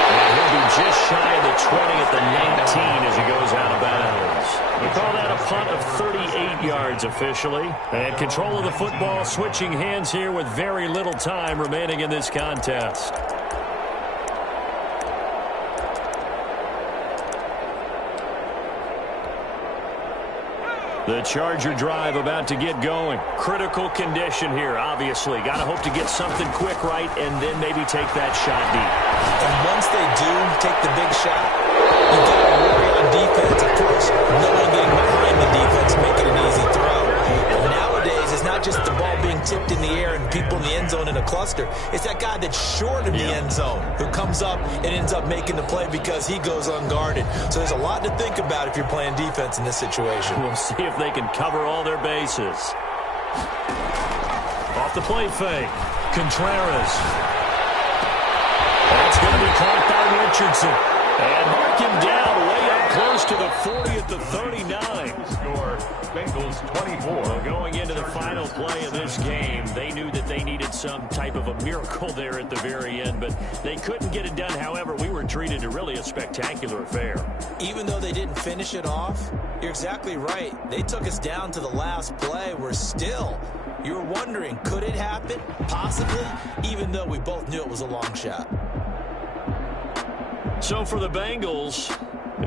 And he'll be just shy of the 20 at the 19 as he goes out of bounds. We call that a punt of 38 yards officially. And control of the football switching hands here with very little time remaining in this contest. The Charger drive about to get going. Critical condition here, obviously. Got to hope to get something quick right and then maybe take that shot deep. And once they do take the big shot, you've got to worry on defense. Of course, no one getting behind the defense, make it an easy throw. And nowadays, it's not just the ball being tipped in the air and people in the end zone in a cluster. It's that guy that's short of the end zone who comes up and ends up making the play because he goes unguarded. So there's a lot to think about if you're playing defense in this situation. We'll see if they can cover all their bases. Off the play fake. Contreras. That's going to be caught by Richardson. And mark him down way up close to the 40 at the 39. Score, Bengals 24. Well, going into the final play of this game, they knew that they needed some type of a miracle there at the very end, but they couldn't get it done. However, we were treated to really a spectacular affair. Even though they didn't finish it off, you're exactly right. They took us down to the last play. We're still, you were wondering, could it happen? Possibly, even though we both knew it was a long shot. So for the Bengals,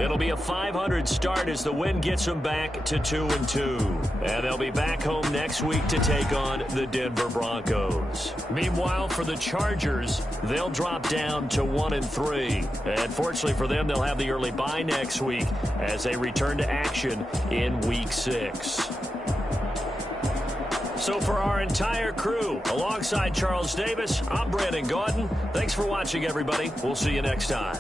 it'll be a 500 start as the win gets them back to 2-2. And they'll be back home next week to take on the Denver Broncos. Meanwhile, for the Chargers, they'll drop down to 1-3. And fortunately for them, they'll have the early bye next week as they return to action in Week 6. So for our entire crew, alongside Charles Davis, I'm Brandon Gaudin. Thanks for watching, everybody. We'll see you next time.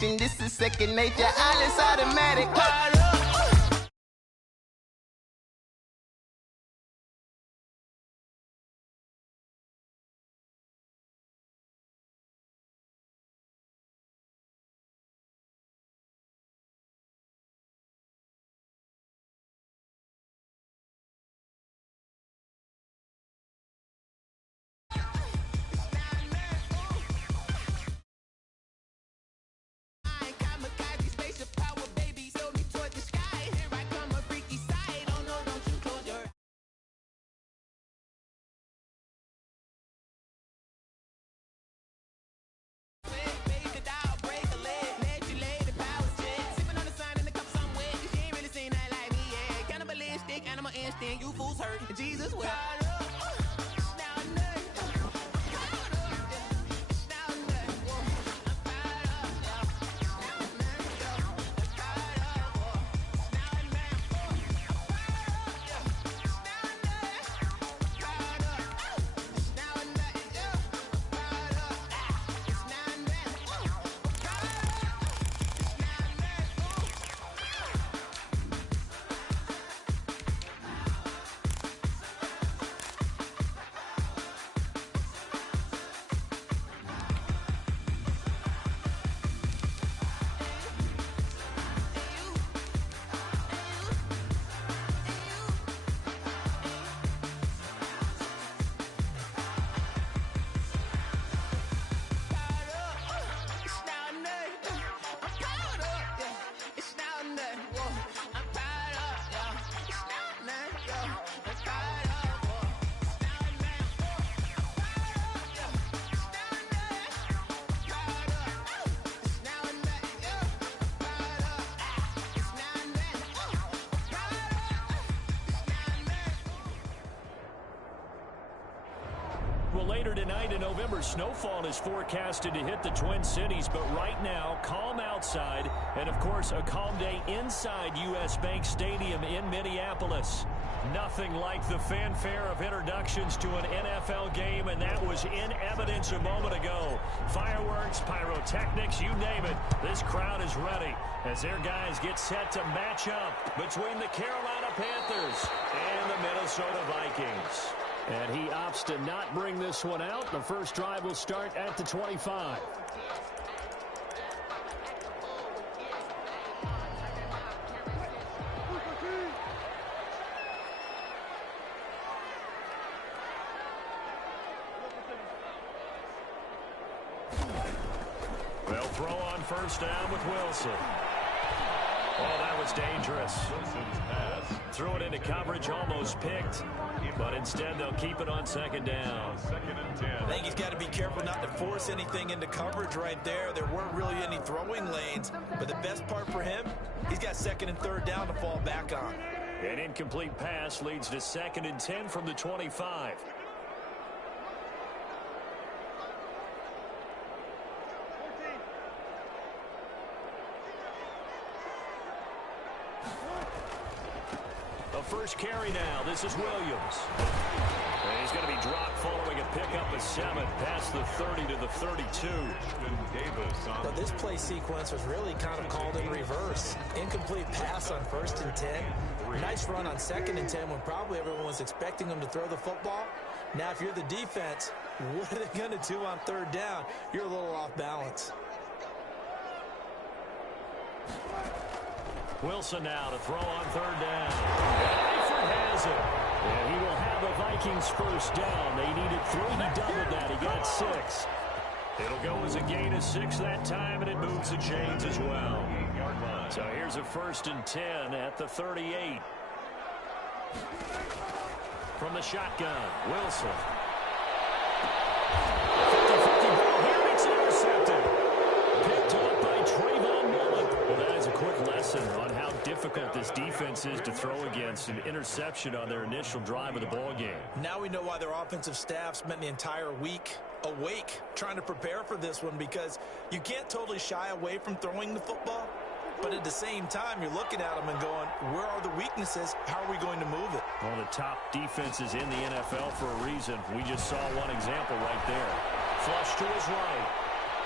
nation. This is second nature. All is automatic. You fools hurt. Jesus will. Well, later tonight in November, snowfall is forecasted to hit the Twin Cities, but right now, calm outside, and of course, a calm day inside U.S. Bank Stadium in Minneapolis. Nothing like the fanfare of introductions to an NFL game, and that was in evidence a moment ago. Fireworks, pyrotechnics, you name it. This crowd is ready as their guys get set to match up between the Carolina Panthers and the Minnesota Vikings. And he opts to not bring this one out. The first drive will start at the 25. They'll throw on first down with Wilson. Oh, that was dangerous. Wilson's pass. Threw it into coverage, almost picked. But instead, they'll keep it on second down. Second and 10. I think he's got to be careful not to force anything into coverage right there. There weren't really any throwing lanes. But the best part for him, he's got second and third down to fall back on. An incomplete pass leads to second and 10 from the 25. First carry now. This is Williams. And he's going to be dropped following a pickup of 7 past the 30 to the 32. But this play sequence was really kind of called in reverse. Incomplete pass on first and 10. Nice run on second and 10 when probably everyone was expecting them to throw the football. Now, if you're the defense, what are they going to do on third down? You're a little off balance. Wilson now to throw on third down. And Eifert has it. And he will have the Vikings first down. They needed 3. He doubled that. He got 6. It'll go as a gain of 6 that time, and it moves the chains as well. So here's a first and 10 at the 38. From the shotgun, Wilson. 50-50 ball here, and it's intercepted. Picked up by Trayvon Mullen. Well, that is a quick lesson on how difficult this defense is to throw against. An interception on their initial drive of the ball game. Now we know why their offensive staff spent the entire week awake trying to prepare for this one, because you can't totally shy away from throwing the football, but at the same time you're looking at them and going, where are the weaknesses? How are we going to move it? One of the top defenses in the NFL for a reason. We just saw one example right there. Flush to his right.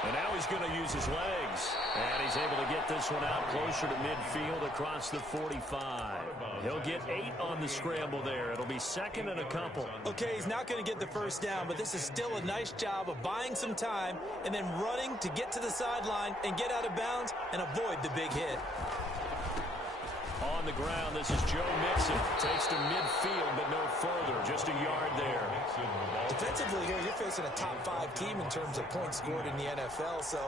And now he's going to use his legs. And he's able to get this one out closer to midfield across the 45. He'll get 8 on the scramble there. It'll be second and a couple. Okay, he's not going to get the first down, but this is still a nice job of buying some time and then running to get to the sideline and get out of bounds and avoid the big hit. On the ground, this is Joe Mixon. Takes to midfield, but no further. Just a yard there. Defensively here, you're facing a top 5 team in terms of points scored in the NFL. So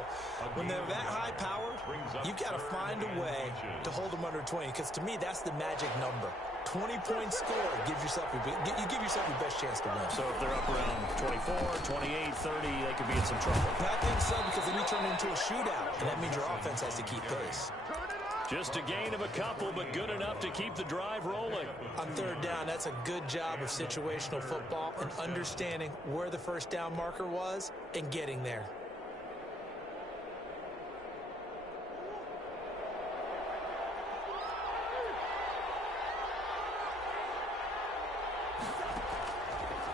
when they're that high powered, you've got to find a way to hold them under 20. Because to me, that's the magic number. 20-point score. You give yourself your best chance to win. So if they're up around 24, 28, 30, they could be in some trouble. I think so, because then you turn it into a shootout, and that means your offense has to keep pace. Just a gain of a couple, but good enough to keep the drive rolling. On third down, that's a good job of situational football and understanding where the first down marker was and getting there.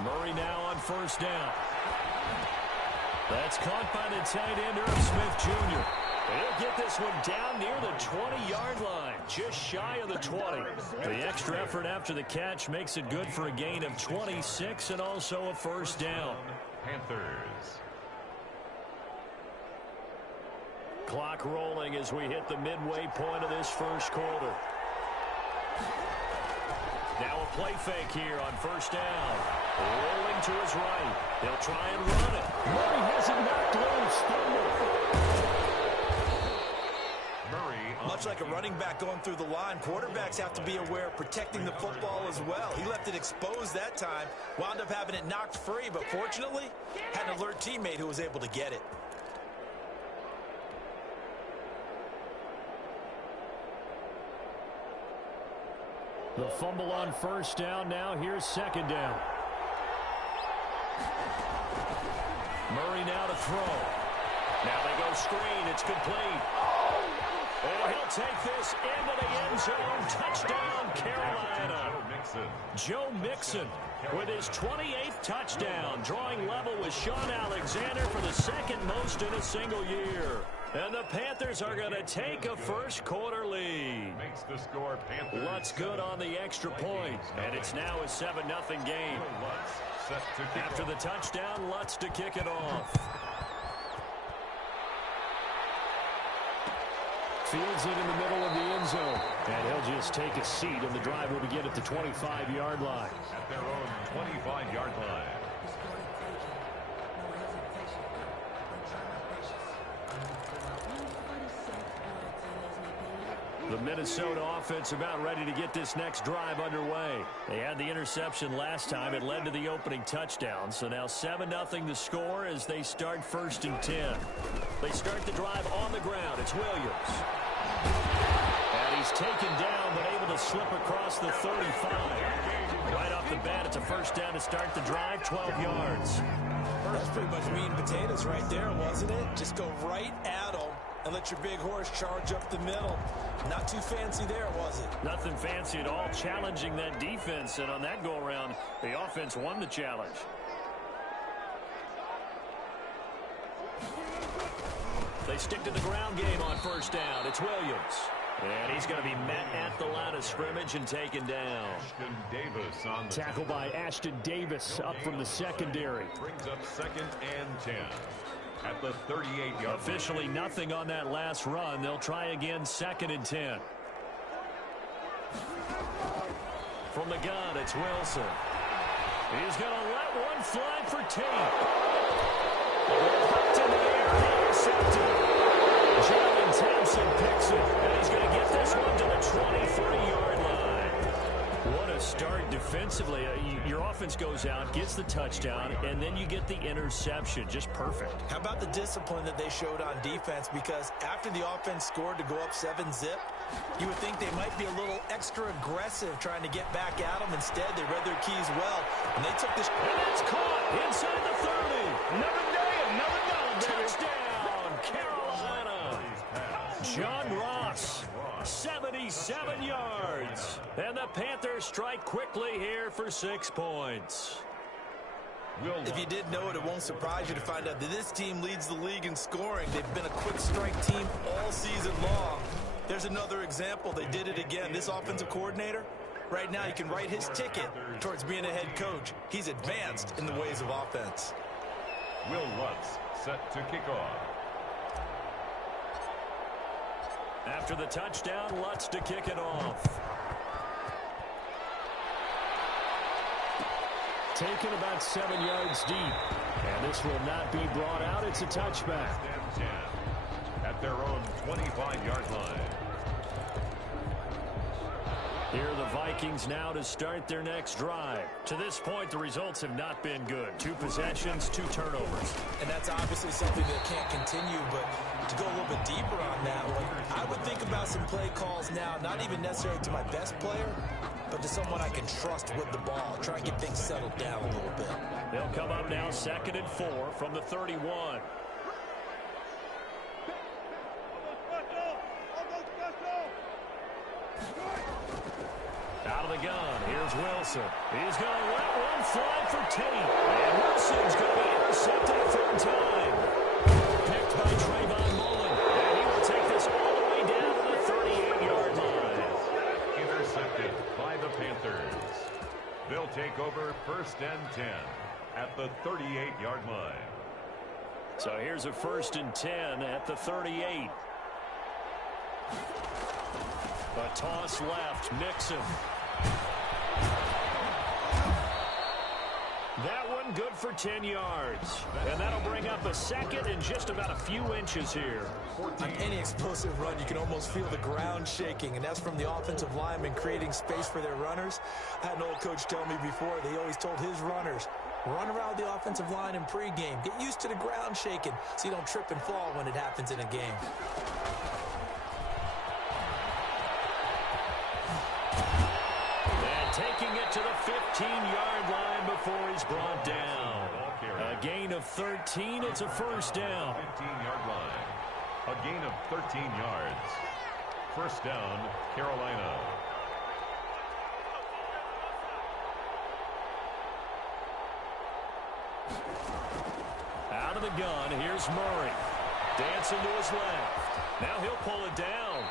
Murray now on first down. That's caught by the tight end, Irv Smith Jr. He'll get this one down near the 20-yard line, just shy of the 20. The extra effort after the catch makes it good for a gain of 26 and also a first down. Panthers. Clock rolling as we hit the midway point of this first quarter. Now a play fake here on first down. Rolling to his right. He'll try and run it. Murray has it knocked loose. Much like a running back going through the line, quarterbacks have to be aware of protecting the football as well. He left it exposed that time, wound up having it knocked free, but fortunately, had an alert teammate who was able to get it. The fumble on first down. Now here's second down. Murray now to throw. Now they go screen. It's complete. And he'll take this into the end zone. Touchdown, Carolina. Joe Mixon with his 28th touchdown, drawing level with Sean Alexander for the second most in a single year. And the Panthers are going to take a first quarter lead. Makes the score Panthers. Lutz good on the extra point, and it's now a 7-0 game. After the touchdown, Lutz to kick it off. Fields it in the middle of the end zone. And he'll just take a seat, and the drive will begin at the 25-yard line. At their own 25-yard line. The Minnesota offense about ready to get this next drive underway. They had the interception last time. It led to the opening touchdown. So now 7-0 the score as they start first and 10. They start the drive on the ground. It's Williams. And he's taken down but able to slip across the 35. Right off the bat, it's a first down to start the drive, 12 yards. That's pretty much meat and potatoes right there, wasn't it? Just go right at them and let your big horse charge up the middle. Not too fancy there, was it? Nothing fancy at all, challenging that defense. And on that go-around, the offense won the challenge. They stick to the ground game on first down. It's Williams. And he's going to be met at the line of scrimmage and taken down. Ashton Davis on the tackle by Ashton Davis up from the secondary. Brings up second and 10 at the 38-yard line. Officially nothing on that last run. They'll try again second and 10. From the gun, it's Wilson. He's going to let one fly for Tate. Hooked in the air, intercepted. Jalen Thompson picks it, and he's going to get this one to the 23-yard line. What a start defensively. Your offense goes out, gets the touchdown, and then you get the interception. Just perfect. How about the discipline that they showed on defense? Because after the offense scored to go up 7-zip, you would think they might be a little extra aggressive trying to get back at them. Instead, they read their keys well, and they took this. And it's caught inside the 30. Another day, another dollar. Touchdown, Carolina. John Ross, 77 yards. And the Panthers strike quickly here for 6 points. If you did know it, it won't surprise you to find out that this team leads the league in scoring. They've been a quick strike team all season long. There's another example. They did it again. This offensive coordinator, right now, he can write his ticket towards being a head coach. He's advanced in the ways of offense. Will Lutz set to kick off. After the touchdown, Lutz to kick it off. Taken about 7 yards deep. And this will not be brought out. It's a touchback. At their own 25-yard line. Here are the Vikings now to start their next drive. To this point, the results have not been good. 2 possessions, 2 turnovers. And that's obviously something that can't continue, but to go a little bit deeper on that one, I would think about some play calls now, not even necessarily to my best player, but to someone I can trust with the ball. Try and get things settled down a little bit. They'll come up now 2nd and 4 from the 31. Out of the gun, here's Wilson. He's going to let one fly for Tate. And Wilson's going to be intercepted a 3rd time. Picked by Trayvon Mullen. And he will take this all the way down to the 38-yard line. Intercepted by the Panthers. They'll take over 1st and 10 at the 38-yard line. So here's a 1st and 10 at the 38. A toss left, Mixon. That one good for 10 yards. And that'll bring up a 2nd and just about a few inches here. On any explosive run, you can almost feel the ground shaking, and that's from the offensive linemen creating space for their runners. I had an old coach tell me before, they always told his runners, run around the offensive line in pregame. Get used to the ground shaking so you don't trip and fall when it happens in a game. Taking it to the 15-yard line before he's brought down. A gain of 13. It's a 1st down. 15-yard line. A gain of 13 yards. 1st down, Carolina. Out of the gun, here's Murray. Dancing to his left. Now he'll pull it down.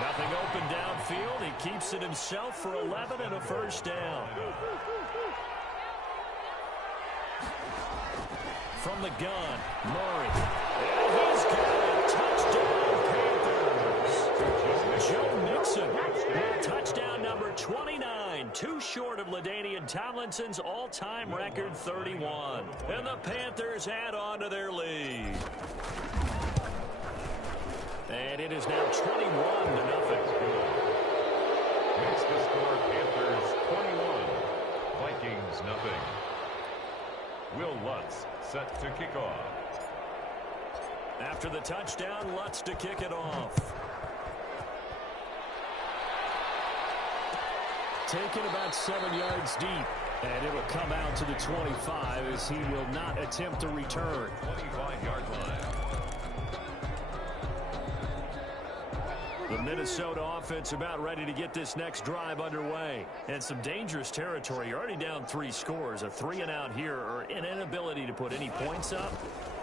Nothing open downfield. He keeps it himself for 11 and a 1st down. From the gun, Murray. And he's got it. Touchdown, Panthers. Joe Mixon with touchdown number 29. Too short of LaDainian Tomlinson's all-time record 31. And the Panthers add on to their lead. And it is now 21-0. Makes the score Panthers 21. Vikings nothing. Will Lutz set to kick off. After the touchdown, Lutz to kick it off. Taken about 7 yards deep. And it will come out to the 25 as he will not attempt a return. 25-yard line. The Minnesota offense about ready to get this next drive underway. And some dangerous territory. You're already down 3 scores. A 3-and-out here or an inability to put any points up.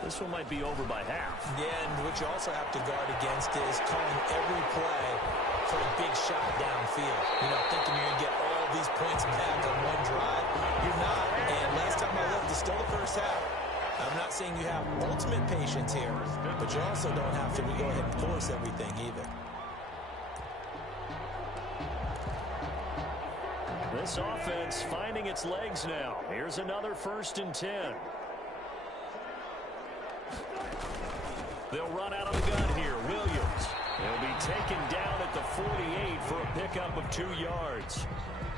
This one might be over by half. Yeah, and what you also have to guard against is calling every play for a big shot downfield. You know, thinking you're going to get all these points back on one drive. You're not. And last time I looked, it's still the 1st half. I'm not saying you have ultimate patience here, but you also don't have to go ahead and force everything either. This offense finding its legs now. Here's another 1st and 10. They'll run out of the gun here. Williams. He'll be taken down at the 48 for a pickup of 2 yards.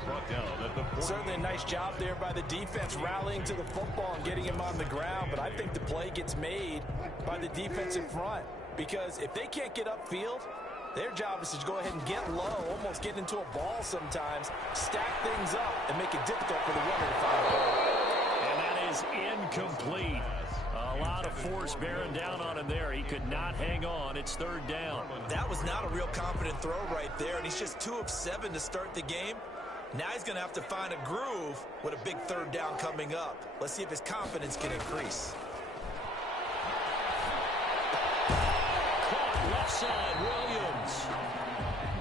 Brought down at the 40. Certainly a nice job there by the defense rallying to the football and getting him on the ground, but I think the play gets made by the defensive front because if they can't get upfield, their job is to go ahead and get low, almost get into a ball sometimes, stack things up, and make it difficult for the runner to find a hole. And that is incomplete. A lot of force bearing down on him there. He could not hang on. It's 3rd down. That was not a real confident throw right there, and he's just 2 of 7 to start the game. Now he's going to have to find a groove with a big third down coming up. Let's see if his confidence can increase. Caught left side, Williams.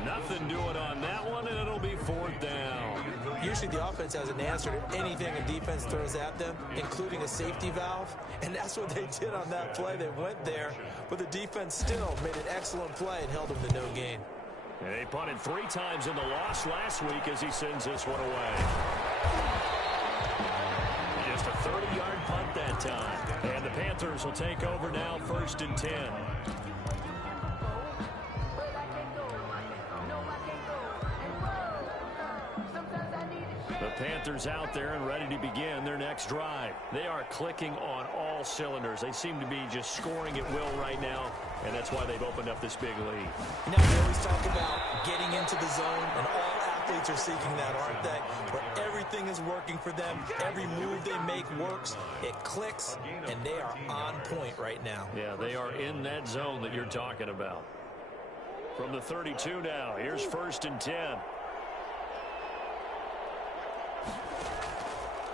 Nothing doing on that one, and it'll be 4th down. Usually the offense has an answer to anything a defense throws at them, including a safety valve, and that's what they did on that play. They went there, but the defense still made an excellent play and held them to no gain. And they punted 3 times in the loss last week as he sends this one away. Just a 30-yard punt that time. And the Panthers will take over now, 1st and 10. The Panthers out there and ready to begin their next drive. They are clicking on all cylinders. They seem to be just scoring at will right now, and that's why they've opened up this big lead. Now, we always talk about getting into the zone, and all athletes are seeking that, aren't they? But everything is working for them. Every move they make works. It clicks, and they are on point right now. Yeah, they are in that zone that you're talking about. From the 32 now, here's 1st and 10.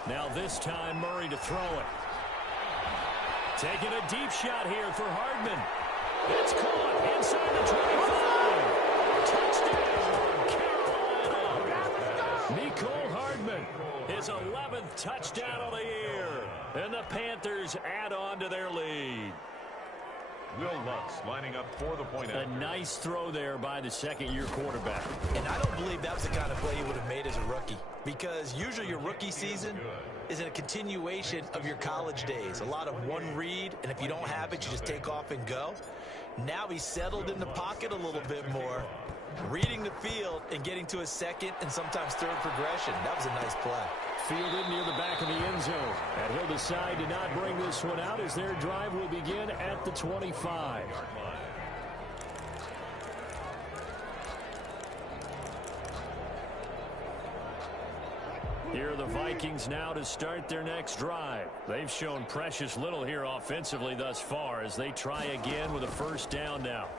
Now this time, Murray to throw it. Taking a deep shot here for Hardman. It's caught inside the 25. Touchdown, Carolina. Mecole Hardman, his 11th touchdown of the year. And the Panthers add on to their lead. Will Lutz lining up for the point. A nice throw there by the second-year quarterback. And I don't believe that was the kind of play he would have made as a rookie, because usually your rookie season is a continuation of your college days. A lot of one read, and if you don't have it, you just take off and go. Now he's settled in the pocket a little bit more, reading the field and getting to a second and sometimes third progression. That was a nice play. Fielded near the back of the end zone. And he'll decide to not bring this one out as their drive will begin at the 25. Here are the Vikings now to start their next drive. They've shown precious little here offensively thus far as they try again with a 1st down now.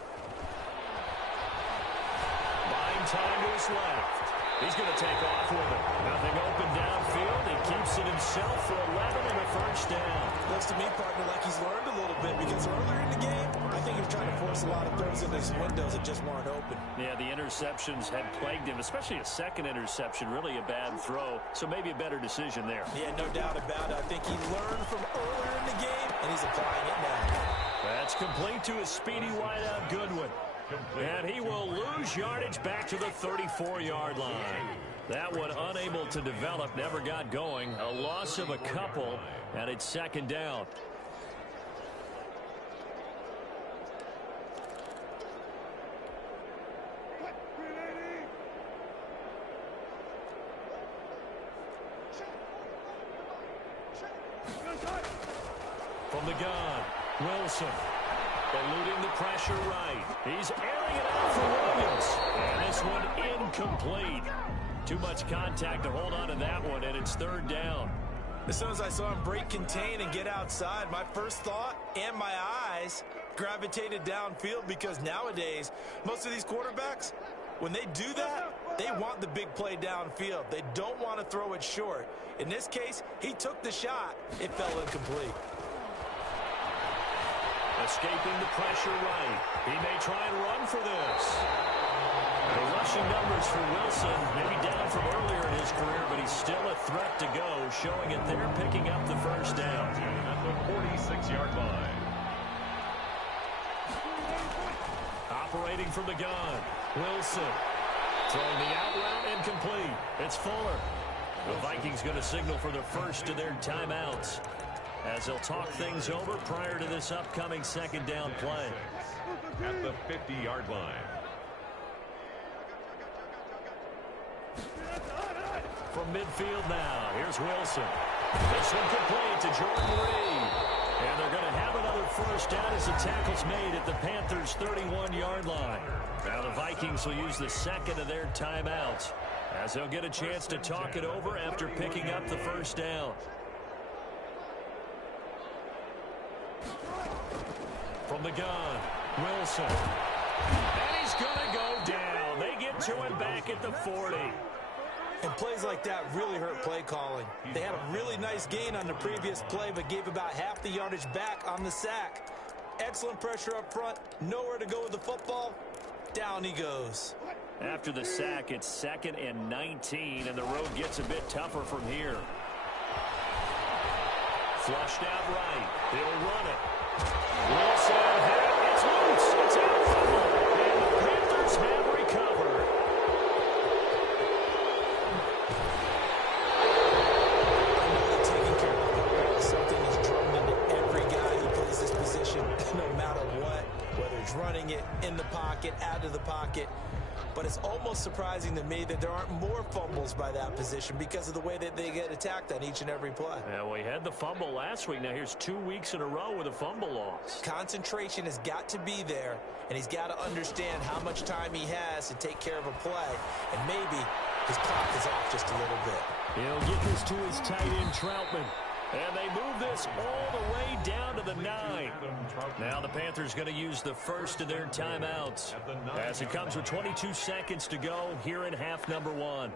Buying time to his left. He's going to take off with it. Nothing open downfield. He keeps it himself for 11 and a 1st down. Looks to me, partner, like he's learned a little bit, because earlier in the game, I think he was trying to force a lot of throws into his windows that just weren't open. Yeah, the interceptions had plagued him, especially a second interception, really a bad throw. So maybe a better decision there. Yeah, no doubt about it. I think he learned from earlier in the game, and he's applying it now. That's complete to his speedy wideout Goodwin. And he will lose yardage back to the 34-yard line. That one unable to develop, never got going. A loss of a couple, and it's 2nd down. From the gun, Wilson. Eluding the pressure right. He's airing it out for Williams. And this one incomplete. Too much contact to hold on to that one, and it's 3rd down. As soon as I saw him break contain and get outside, my first thought and my eyes gravitated downfield, because nowadays, most of these quarterbacks, when they do that, they want the big play downfield. They don't want to throw it short. In this case, he took the shot. It fell incomplete. Escaping the pressure right. He may try and run for this. The rushing numbers for Wilson, maybe down from earlier in his career, but he's still a threat to go, showing it there, picking up the 1st down. At the 46-yard line. Operating from the gun, Wilson. Throwing the out route incomplete. It's Fuller. The Vikings going to signal for the first of their timeouts, as they'll talk things over prior to this upcoming 2nd down play. At the 50-yard line. From midfield now, here's Wilson. This one complete to Jordan Reed. And they're going to have another 1st down as the tackle's made at the Panthers' 31-yard line. Now the Vikings will use the 2nd of their timeouts, as they'll get a chance to talk it over after picking up the 1st down. From the gun, Wilson. And he's going to go down. They get to him back at the 40. And plays like that really hurt play calling. They had a really nice gain on the previous play, but gave about half the yardage back on the sack. Excellent pressure up front. Nowhere to go with the football. Down he goes. After the sack, it's 2nd and 19, and the road gets a bit tougher from here. Flushed out right. He'll run it. Wilson, it's loose. It's out. And the Panthers have recovered. I know that taking care of the football is something that's drummed into every guy who plays this position, no matter what, whether it's running it, in the pocket, out of the pocket. But it's almost surprising to me that there aren't more fumbles by that position because of the way that they get attacked on each and every play. Yeah, we had the fumble last week. Now here's 2 weeks in a row with a fumble loss. Concentration has got to be there, and he's got to understand how much time he has to take care of a play. And maybe his clock is off just a little bit. He'll get this to his tight end, Troutman. And they move this all the way down to the 9. Now the Panthers going to use the first of their timeouts as it comes with 22 seconds to go here in half number 1.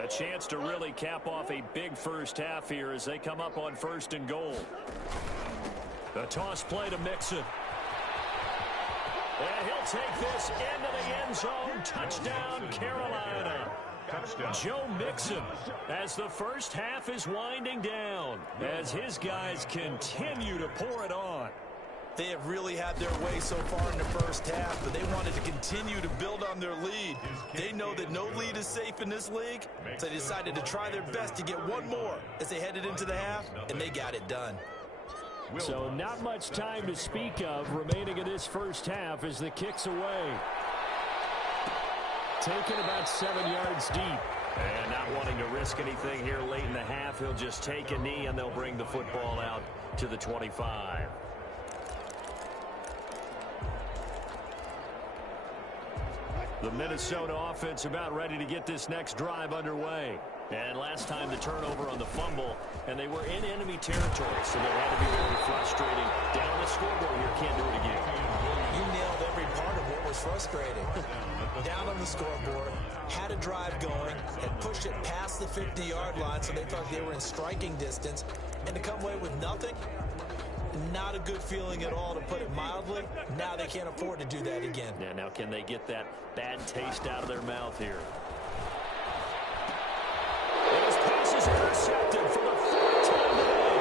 A chance to really cap off a big first half here as they come up on 1st and goal. The toss play to Mixon. And he'll take this into the end zone. Touchdown, Carolina. Joe Mixon, as the first half is winding down, as his guys continue to pour it on. They have really had their way so far in the first half, but they wanted to continue to build on their lead. They know that no lead is safe in this league, so they decided to try their best to get one more as they headed into the half, and they got it done. So not much time to speak of remaining in this first half as the kick's away. Taken about 7 yards deep. And not wanting to risk anything here late in the half, he'll just take a knee and they'll bring the football out to the 25. The Minnesota offense about ready to get this next drive underway. And last time the turnover on the fumble, and they were in enemy territory, so that had to be very frustrating. Down the scoreboard here, can't do it again. You nailed every part of what was frustrating. Down on the scoreboard, had a drive going, had pushed it past the 50-yard line, so they thought they were in striking distance, and to come away with nothing, not a good feeling at all, to put it mildly. Now they can't afford to do that again. Yeah, now can they get that bad taste out of their mouth here? And his pass is intercepted for the 4th time today.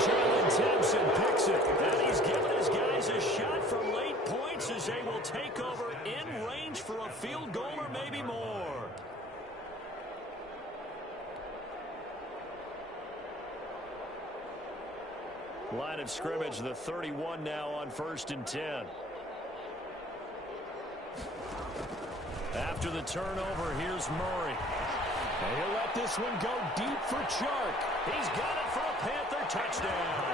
Jalen Thompson picks it, and he's given his guys a shot for late points as they will take over in range for a field goal or maybe more. Line of scrimmage, the 31 now on 1st and 10. After the turnover, here's Murray. And he'll let this one go deep for Chark. He's got it for a Panther touchdown.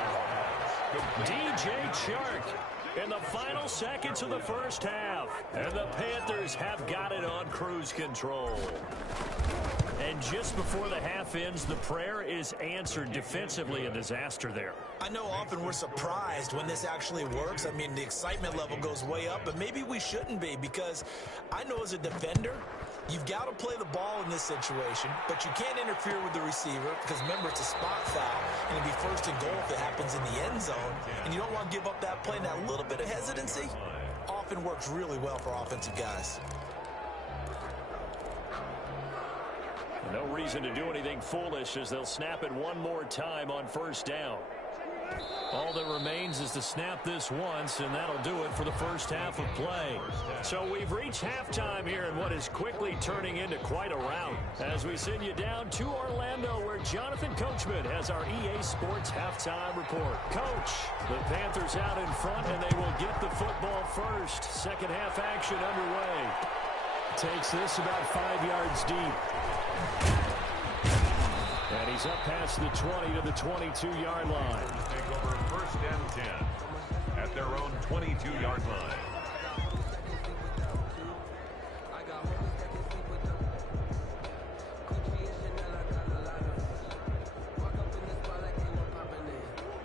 DJ Chark in the final seconds of the first half. And the Panthers have got it on cruise control. And just before the half ends, the prayer is answered. Defensively, a disaster there. I know often we're surprised when this actually works. I mean, the excitement level goes way up, but maybe we shouldn't be, because I know as a defender, you've got to play the ball in this situation, but you can't interfere with the receiver because, remember, it's a spot foul, and it'll be 1st and goal if it happens in the end zone, and you don't want to give up that play. And that little bit of hesitancy often works really well for offensive guys. No reason to do anything foolish as they'll snap it one more time on 1st down. All that remains is to snap this once, and that'll do it for the first half of play. So we've reached halftime here in what is quickly turning into quite a rout as we send you down to Orlando, where Jonathan Coachman has our EA Sports halftime report. Coach, the Panthers out in front, and they will get the football first. Second half action underway. Takes this about 5 yards deep. And he's up past the 20 to the 22-yard line. Take over 1st and 10 at their own 22-yard line.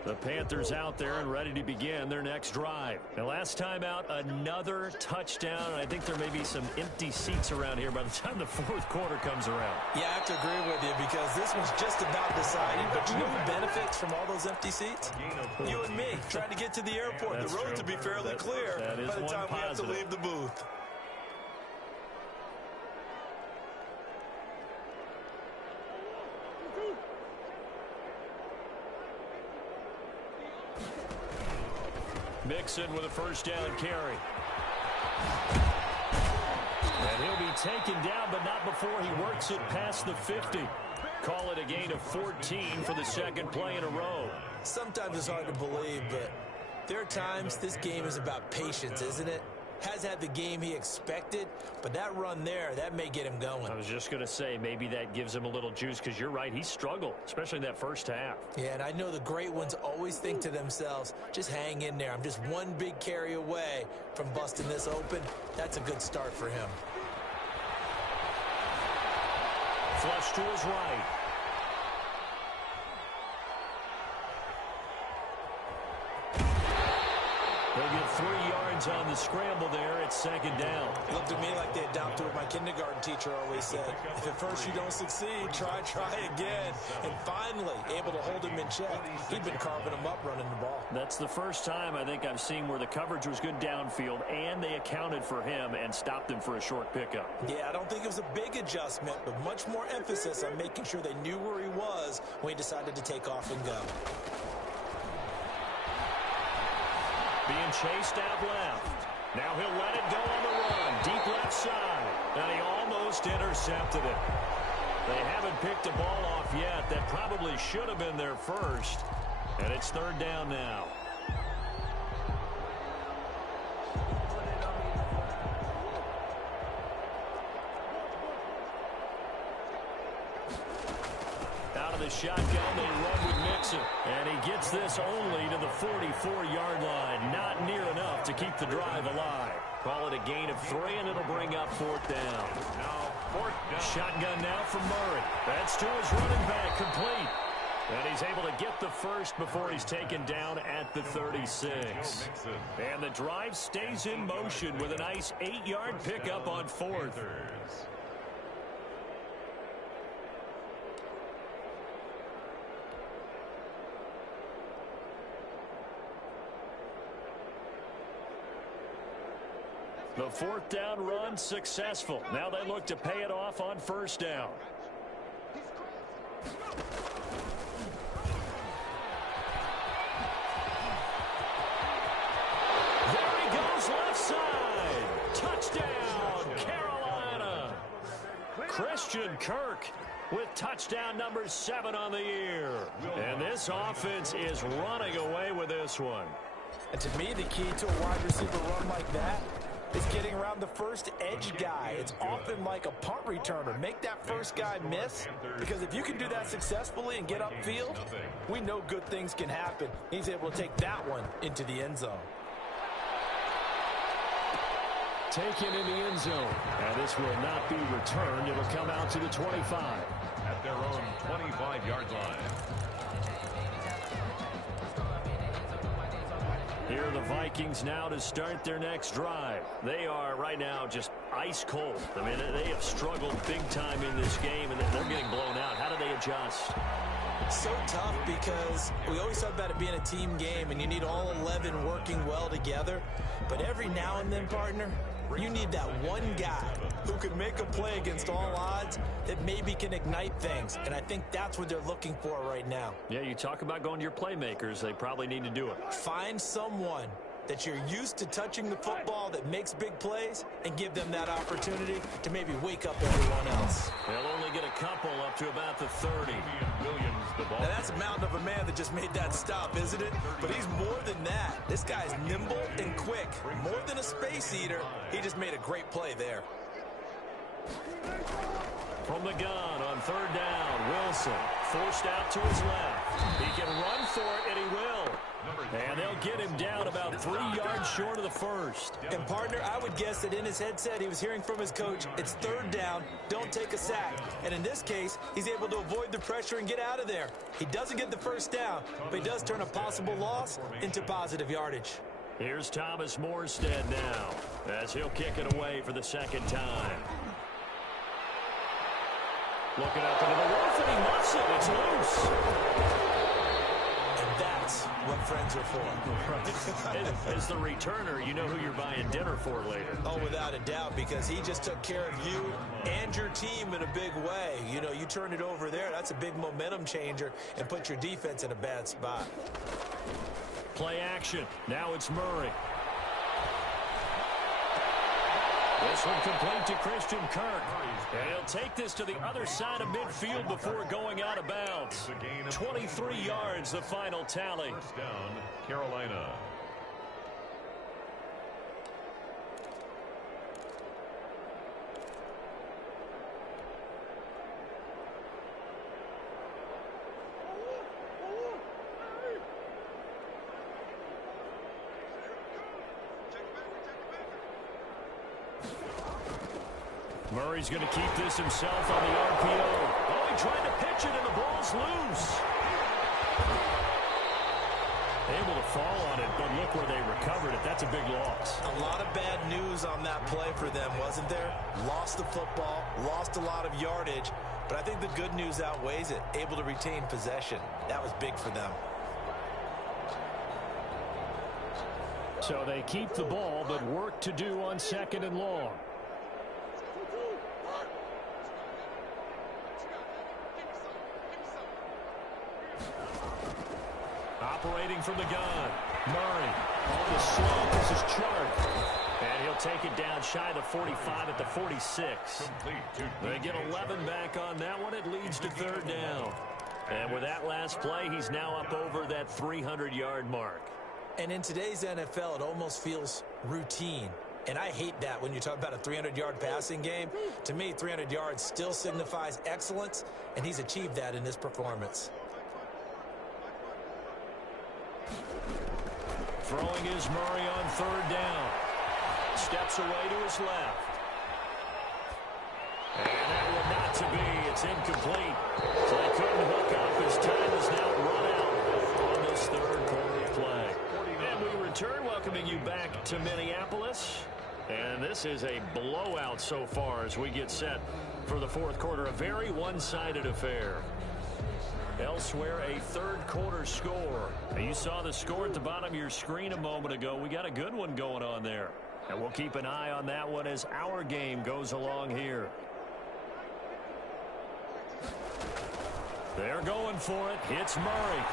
The Panthers out there and ready to begin their next drive. And last time out, another touchdown. And I think there may be some empty seats around here by the time the fourth quarter comes around. Yeah, I have to agree with you because this one's just about deciding. But you know who benefits from all those empty seats? You and me, trying to get to the airport. The roads will be fairly clear by the time we have to leave the booth. Mixon with a first down carry. And he'll be taken down, but not before he works it past the 50. Call it a gain of 14 for the second play in a row. Sometimes it's hard to believe, but there are times this game is about patience, isn't it? Has had the game he expected, but that run there, that may get him going. I was just going to say, maybe that gives him a little juice, because you're right, he struggled, especially in that first half. Yeah, and I know the great ones always think to themselves, just hang in there. I'm just one big carry away from busting this open. That's a good start for him. Flush to his right. They'll get 3 yards on the scramble there. It's second down. Looked to me like they adopted what my kindergarten teacher always said. If at first you don't succeed, try again. And finally, able to hold him in check. He'd been carving him up running the ball. That's the first time I think I've seen where the coverage was good downfield, and they accounted for him and stopped him for a short pickup. Yeah, I don't think it was a big adjustment, but much more emphasis on making sure they knew where he was when he decided to take off and go. Being chased out left. Now he'll let it go on the run. Deep left side. And he almost intercepted it. They haven't picked a ball off yet. That probably should have been their first. And it's third down now. Out of the shotgun, they run with Mixon. And he gets this only to the 44-yard line. Not near enough to keep the drive alive. Call it a gain of 3, and it'll bring up fourth down. Now, fourth down. Shotgun now from Murray. That's to his running back, complete. And he's able to get the first before he's taken down at the 36. And the drive stays in motion with a nice 8-yard pickup on fourth. The fourth down run successful. Now they look to pay it off on first down. There he goes, left side. Touchdown, Carolina. Christian Kirk with touchdown number 7 on the year. And this offense is running away with this one. And to me, the key to a wide receiver run like that is getting around the first edge guy. It's often like a punt returner. Make that first guy miss, because if you can do that successfully and get upfield, we know good things can happen. He's able to take that one into the end zone. Taken in the end zone. And this will not be returned. It'll come out to the 25. At their own 25-yard line. Here are the Vikings now to start their next drive. They are right now just ice cold. I mean, they have struggled big time in this game, and they're getting blown out. How do they adjust? So tough, because we always talk about it being a team game, and you need all 11 working well together. But every now and then, partner, you need that one guy who can make a play against all odds that maybe can ignite things. And I think that's what they're looking for right now. Yeah, you talk about going to your playmakers. They probably need to do it. Find someone that you're used to touching the football that makes big plays and give them that opportunity to maybe wake up everyone else. They'll only get a couple up to about the 30. Now that's a mountain of a man that just made that stop, isn't it? But he's more than that. This guy's nimble and quick. More than a space eater, he just made a great play there. From the gun on third down, Wilson forced out to his left. He can run for it, and he will. And they'll get him down about 3 yards short of the first. And, partner, I would guess that in his headset he was hearing from his coach, it's third down, don't take a sack. And in this case, he's able to avoid the pressure and get out of there. He doesn't get the first down, but he does turn a possible loss into positive yardage. Here's Thomas Morstead now, as he'll kick it away for the second time. Looking up into the roof, and he muffs it. It's loose. And that's what friends are for. As the returner, you know who you're buying dinner for later. Oh, without a doubt, because he just took care of you and your team in a big way. You know, you turn it over there, that's a big momentum changer and put your defense in a bad spot. Play action. Now it's Murray. This one complete to Christian Kirk. And he'll take this to the other side of midfield before going out of bounds. 23 yards, the final tally. First down, Carolina. Murray's going to keep this himself on the RPO. Oh, he tried to pitch it, and the ball's loose. Able to fall on it, but look where they recovered it. That's a big loss. A lot of bad news on that play for them, wasn't there? Lost the football, lost a lot of yardage, but I think the good news outweighs it. Able to retain possession. That was big for them. So they keep the ball, but work to do on second and long. Operating from the gun. Murray on the slope. This is Chark. And he'll take it down shy of the 45 at the 46. They get 11 back on that one. It leads to third down. And with that last play, he's now up over that 300-yard mark. And in today's NFL, it almost feels routine. And I hate that when you talk about a 300-yard passing game. To me, 300 yards still signifies excellence, and he's achieved that in this performance. Throwing is Murray on third down. Steps away to his left. And that one not to be. It's incomplete. So they couldn't hook up. His time is now run out on this third quarter play. And we return, welcoming you back to Minneapolis. And this is a blowout so far as we get set for the fourth quarter. A very one-sided affair. Elsewhere, a third quarter score. Now, you saw the score at the bottom of your screen a moment ago. We got a good one going on there. And we'll keep an eye on that one as our game goes along here. They're going for it. It's Murray.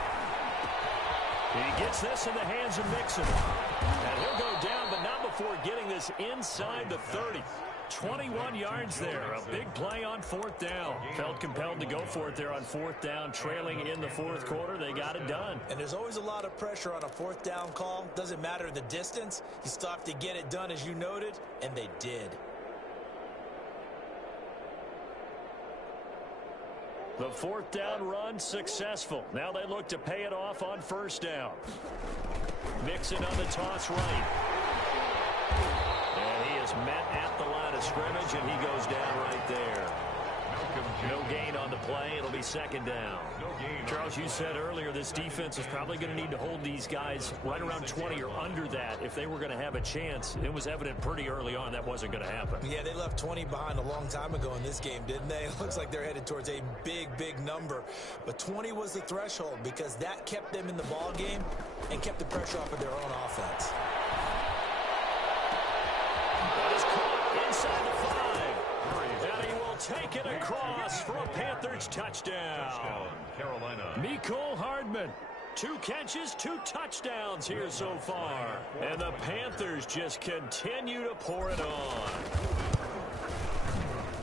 He gets this in the hands of Mixon. And he'll go down, but not before getting this inside the 30. 21 yards there. A big play on fourth down. Felt compelled to go for it there on fourth down, trailing in the fourth quarter. They got it done. And there's always a lot of pressure on a fourth down call. Doesn't matter the distance. You still have to get it done, as you noted, and they did. The fourth down run successful. Now they look to pay it off on first down. Mixon on the toss right. And he is met at the line of scrimmage, and he goes down right there. No gain on the play. It'll be second down. Charles, you said earlier this defense is probably going to need to hold these guys right around 20 or under that if they were going to have a chance. It was evident pretty early on that wasn't going to happen. Yeah, they left 20 behind a long time ago in this game, didn't they? It looks like they're headed towards a big, big number. But 20 was the threshold because that kept them in the ball game and kept the pressure off of their own offense. That is caught inside the 5. And he will take it across for a Panthers touchdown. Carolina. Mecole Hardman. 2 catches, 2 touchdowns here so far. And the Panthers just continue to pour it on.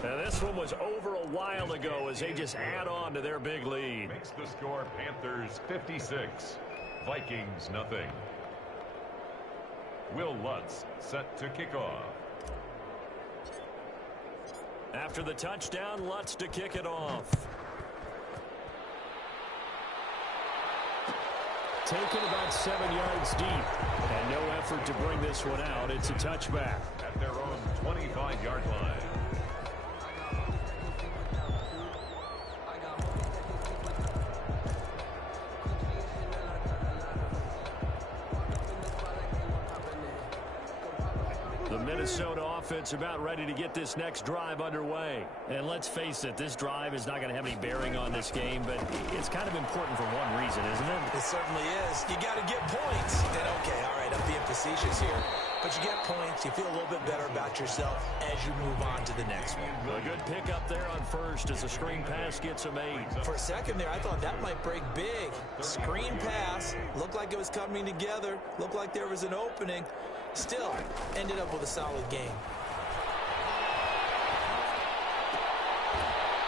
Now this one was over a while ago as they just add on to their big lead. Makes the score Panthers 56, Vikings nothing. Will Lutz set to kick off. After the touchdown, Lutz to kick it off. taken about 7 yards deep. And no effort to bring this one out. It's a touchback. At their own 25-yard line. The Minnesota offense about ready to get this next drive underway. And let's face it, this drive is not going to have any bearing on this game, but it's kind of important for one reason, isn't it? It certainly is. You got to get points. And okay, all right, I'm being facetious here. But you get points, you feel a little bit better about yourself as you move on to the next one. A good pickup there on first as the screen pass gets a made. For a second there, I thought that might break big. Screen pass, looked like it was coming together, looked like there was an opening. Still, ended up with a solid game.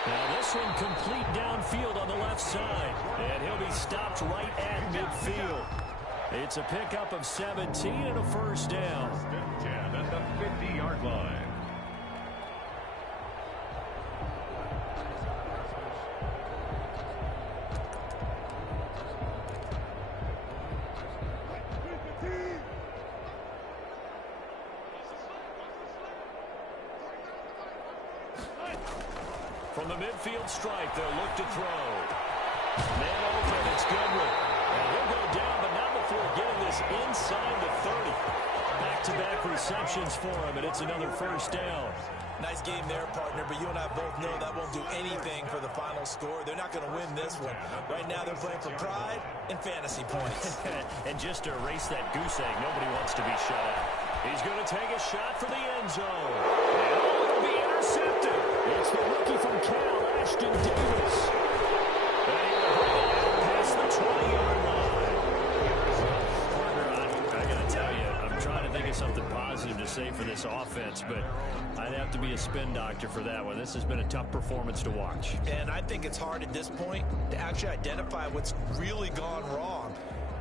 Now this one complete downfield on the left side. And he'll be stopped right at midfield. It's a pickup of 17 and a first down. 10 at the 50-yard line. From the midfield stripe, they'll look to throw. Man open, it's Goodwin. And he'll go down, but not before getting this inside the 30. Back-to-back receptions for him, and it's another first down. Nice game there, partner, but you and I both know that won't do anything for the final score. They're not going to win this one. Right now, they're playing for pride and fantasy points. And just to erase that goose egg, nobody wants to be shut out. He's going to take a shot for the end zone. And it'll be intercepted. It's the rookie from Cal, Ashton Davis. And he will bring it past the 20-yard line. Partner, I got to tell you, I'm trying to think of something positive to say for this offense, but I'd have to be a spin doctor for that one. This has been a tough performance to watch. And I think it's hard at this point to actually identify what's really gone wrong.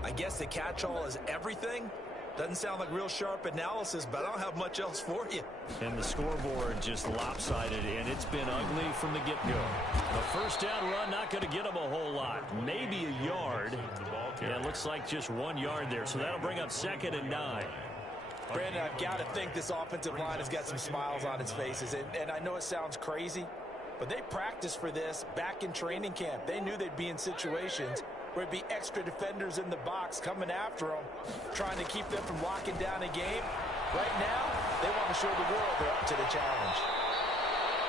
I guess the catch-all is everything. Doesn't sound like real sharp analysis, but I don't have much else for you. And the scoreboard just lopsided, and it's been ugly from the get-go. The first down run not going to get them a whole lot. Maybe a yard. Yeah, it looks like just 1 yard there, so that'll bring up 2nd and 9. Brandon, I've got to think this offensive line has got some smiles on its faces. And I know it sounds crazy, but they practiced for this back in training camp. They knew they'd be in situations where it'd be extra defenders in the box coming after them, trying to keep them from locking down a game. Right now, they want to show the world they're up to the challenge.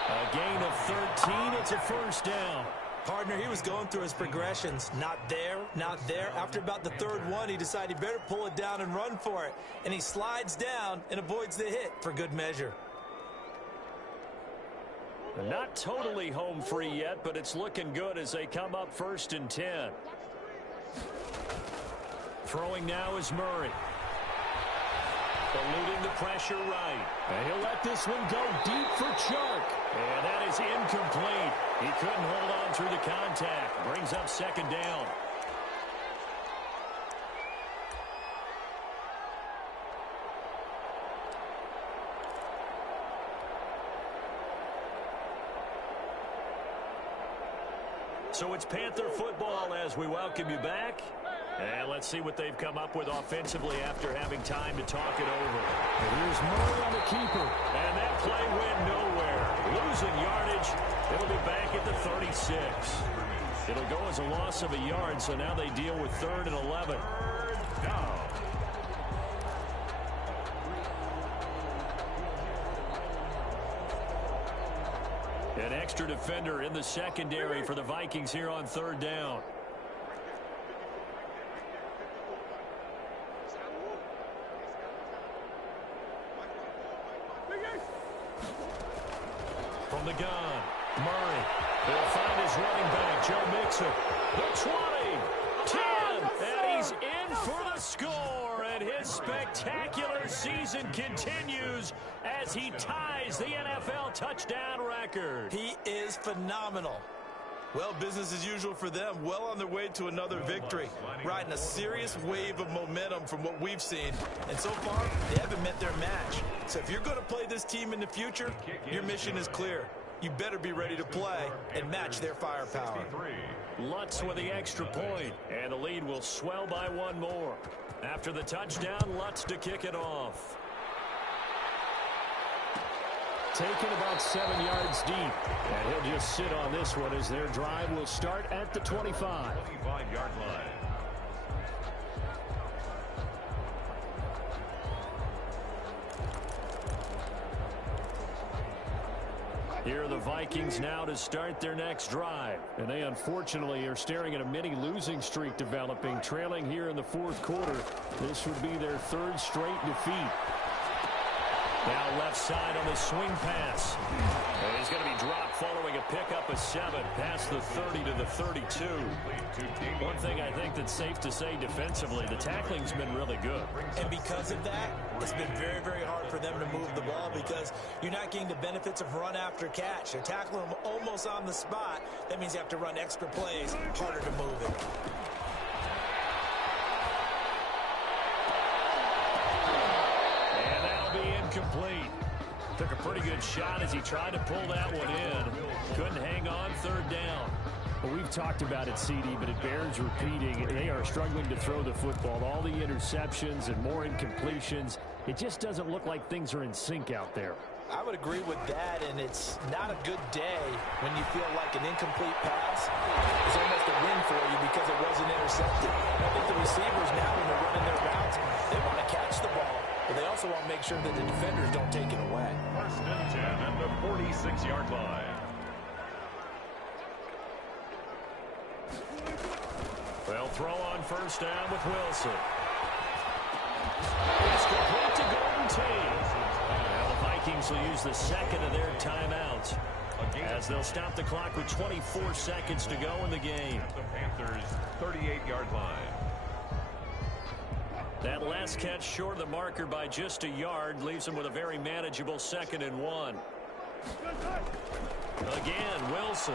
A gain of 13, it's a first down. Partner, he was going through his progressions. Not there, not there. After about the third one, he decided he better pull it down and run for it. And he slides down and avoids the hit for good measure. Not totally home free yet, but it's looking good as they come up 1st and 10. Throwing now is Murray. Eluding the pressure right. And he'll let this one go deep for Chark. And that is incomplete. He couldn't hold on through the contact. Brings up 2nd down. So it's Panther football as we welcome you back. And let's see what they've come up with offensively after having time to talk it over. And here's Murray on the keeper. And that play went nowhere. Losing yardage. It'll be back at the 36. It'll go as a loss of a yard, so now they deal with 3rd and 11. An extra defender in the secondary for the Vikings here on 3rd down. From the gun, Murray. He'll find his running back, Joe Mixon. The 20, 10, and he's in for the score. And his spectacular season continues as he ties the NFL touchdown record. He is phenomenal. Well, business as usual for them. Well on their way to another victory. Riding a serious wave of momentum from what we've seen. And so far, they haven't met their match. So if you're going to play this team in the future, your mission is clear. you better be ready to play and match their firepower. Lutz with the extra point, and the lead will swell by one more. After the touchdown, Lutz to kick it off. Taken about 7 yards deep, and he'll just sit on this one as their drive will start at the 25. 25-yard line. Here are the Vikings now to start their next drive. And they unfortunately are staring at a mini losing streak developing, trailing here in the fourth quarter. This would be their third straight defeat. Now left side on the swing pass. And he's going to be dropped following a pickup of 7 past the 30 to the 32. One thing I think that's safe to say defensively, the tackling's been really good. And because of that, it's been very, very hard for them to move the ball because you're not getting the benefits of run after catch. They're tackling them almost on the spot. That means you have to run extra plays, harder to move it. Complete. Took a pretty good shot as he tried to pull that one in. Couldn't hang on third down. Well, we've talked about it, CD, but it bears repeating. They are struggling to throw the football. All the interceptions and more incompletions. It just doesn't look like things are in sync out there. I would agree with that, and it's not a good day when you feel like an incomplete pass is almost a win for you because it wasn't intercepted. I think the receivers now, when they're running their routes, they want to catch the ball, but they also want to make sure that the defenders don't take it away. First and 10 at the 46-yard line. They'll throw on first down with Wilson. It's complete to Golden Tate. Now the Vikings will use the second of their timeouts as they'll stop the clock with 24 seconds to go in the game. The Panthers' 38-yard line. That last catch short of the marker by just a yard leaves them with a very manageable 2nd and 1. Again, Wilson.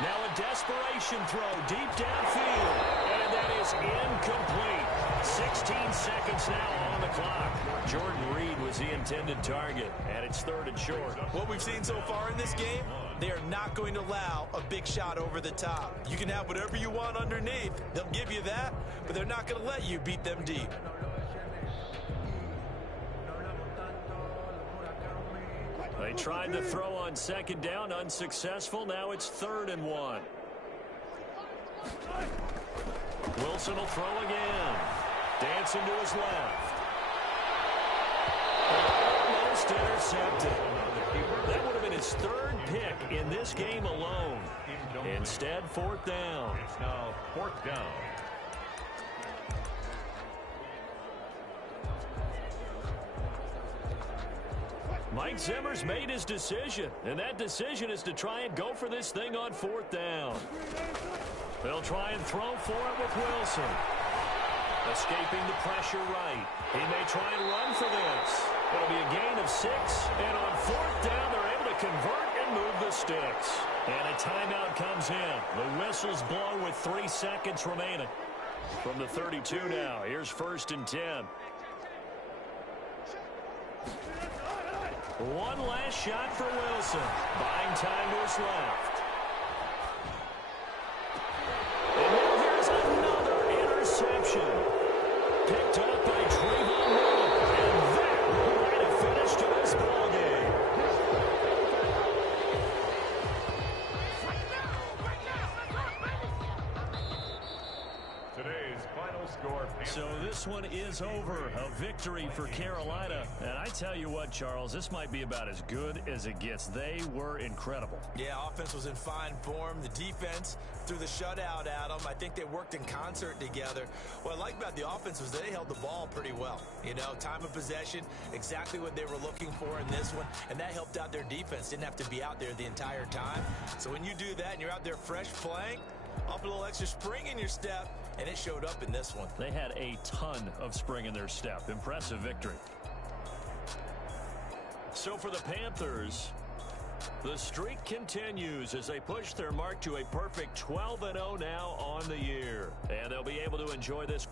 Now a desperation throw deep downfield, and that is incomplete. 16 seconds now on the clock. Jordan Reed was the intended target, and it's 3rd and short. What we've seen so far in this game, they are not going to allow a big shot over the top. You can have whatever you want underneath. They'll give you that, but they're not going to let you beat them deep. They tried to throw on 2nd down, unsuccessful. Now it's 3rd and 1. Wilson will throw again. Dancing to his left. Almost intercepted. That would have been his 3rd pick in this game alone. Instead, 4th down. It's now 4th down. Mike Zimmer's made his decision, and that decision is to try and go for this thing on 4th down. They'll try and throw for it with Wilson. Escaping the pressure right. He may try and run for this. It'll be a gain of 6, and on 4th down, they're able to convert and move the sticks. And a timeout comes in. The whistles blow with 3 seconds remaining. From the 32 now, here's 1st and 10. One last shot for Wilson. Buying time to his left. And now here's another interception. Picked up by Trayvon Moore. And that will write a finish to this ballgame. Today's final score. So this one is over. A victory for Carolina. And I tell you what, Charles, this might be about as good as it gets. They were incredible. Yeah, offense was in fine form. The defense threw the shutout at them. I think they worked in concert together. What I like about the offense was they held the ball pretty well. You know, time of possession, exactly what they were looking for in this one. And that helped out their defense. Didn't have to be out there the entire time. So when you do that and you're out there fresh playing, up a little extra spring in your step, and it showed up in this one. They had a ton of spring in their step. Impressive victory. So for the Panthers, the streak continues as they push their mark to a perfect 12-0 now on the year. And they'll be able to enjoy this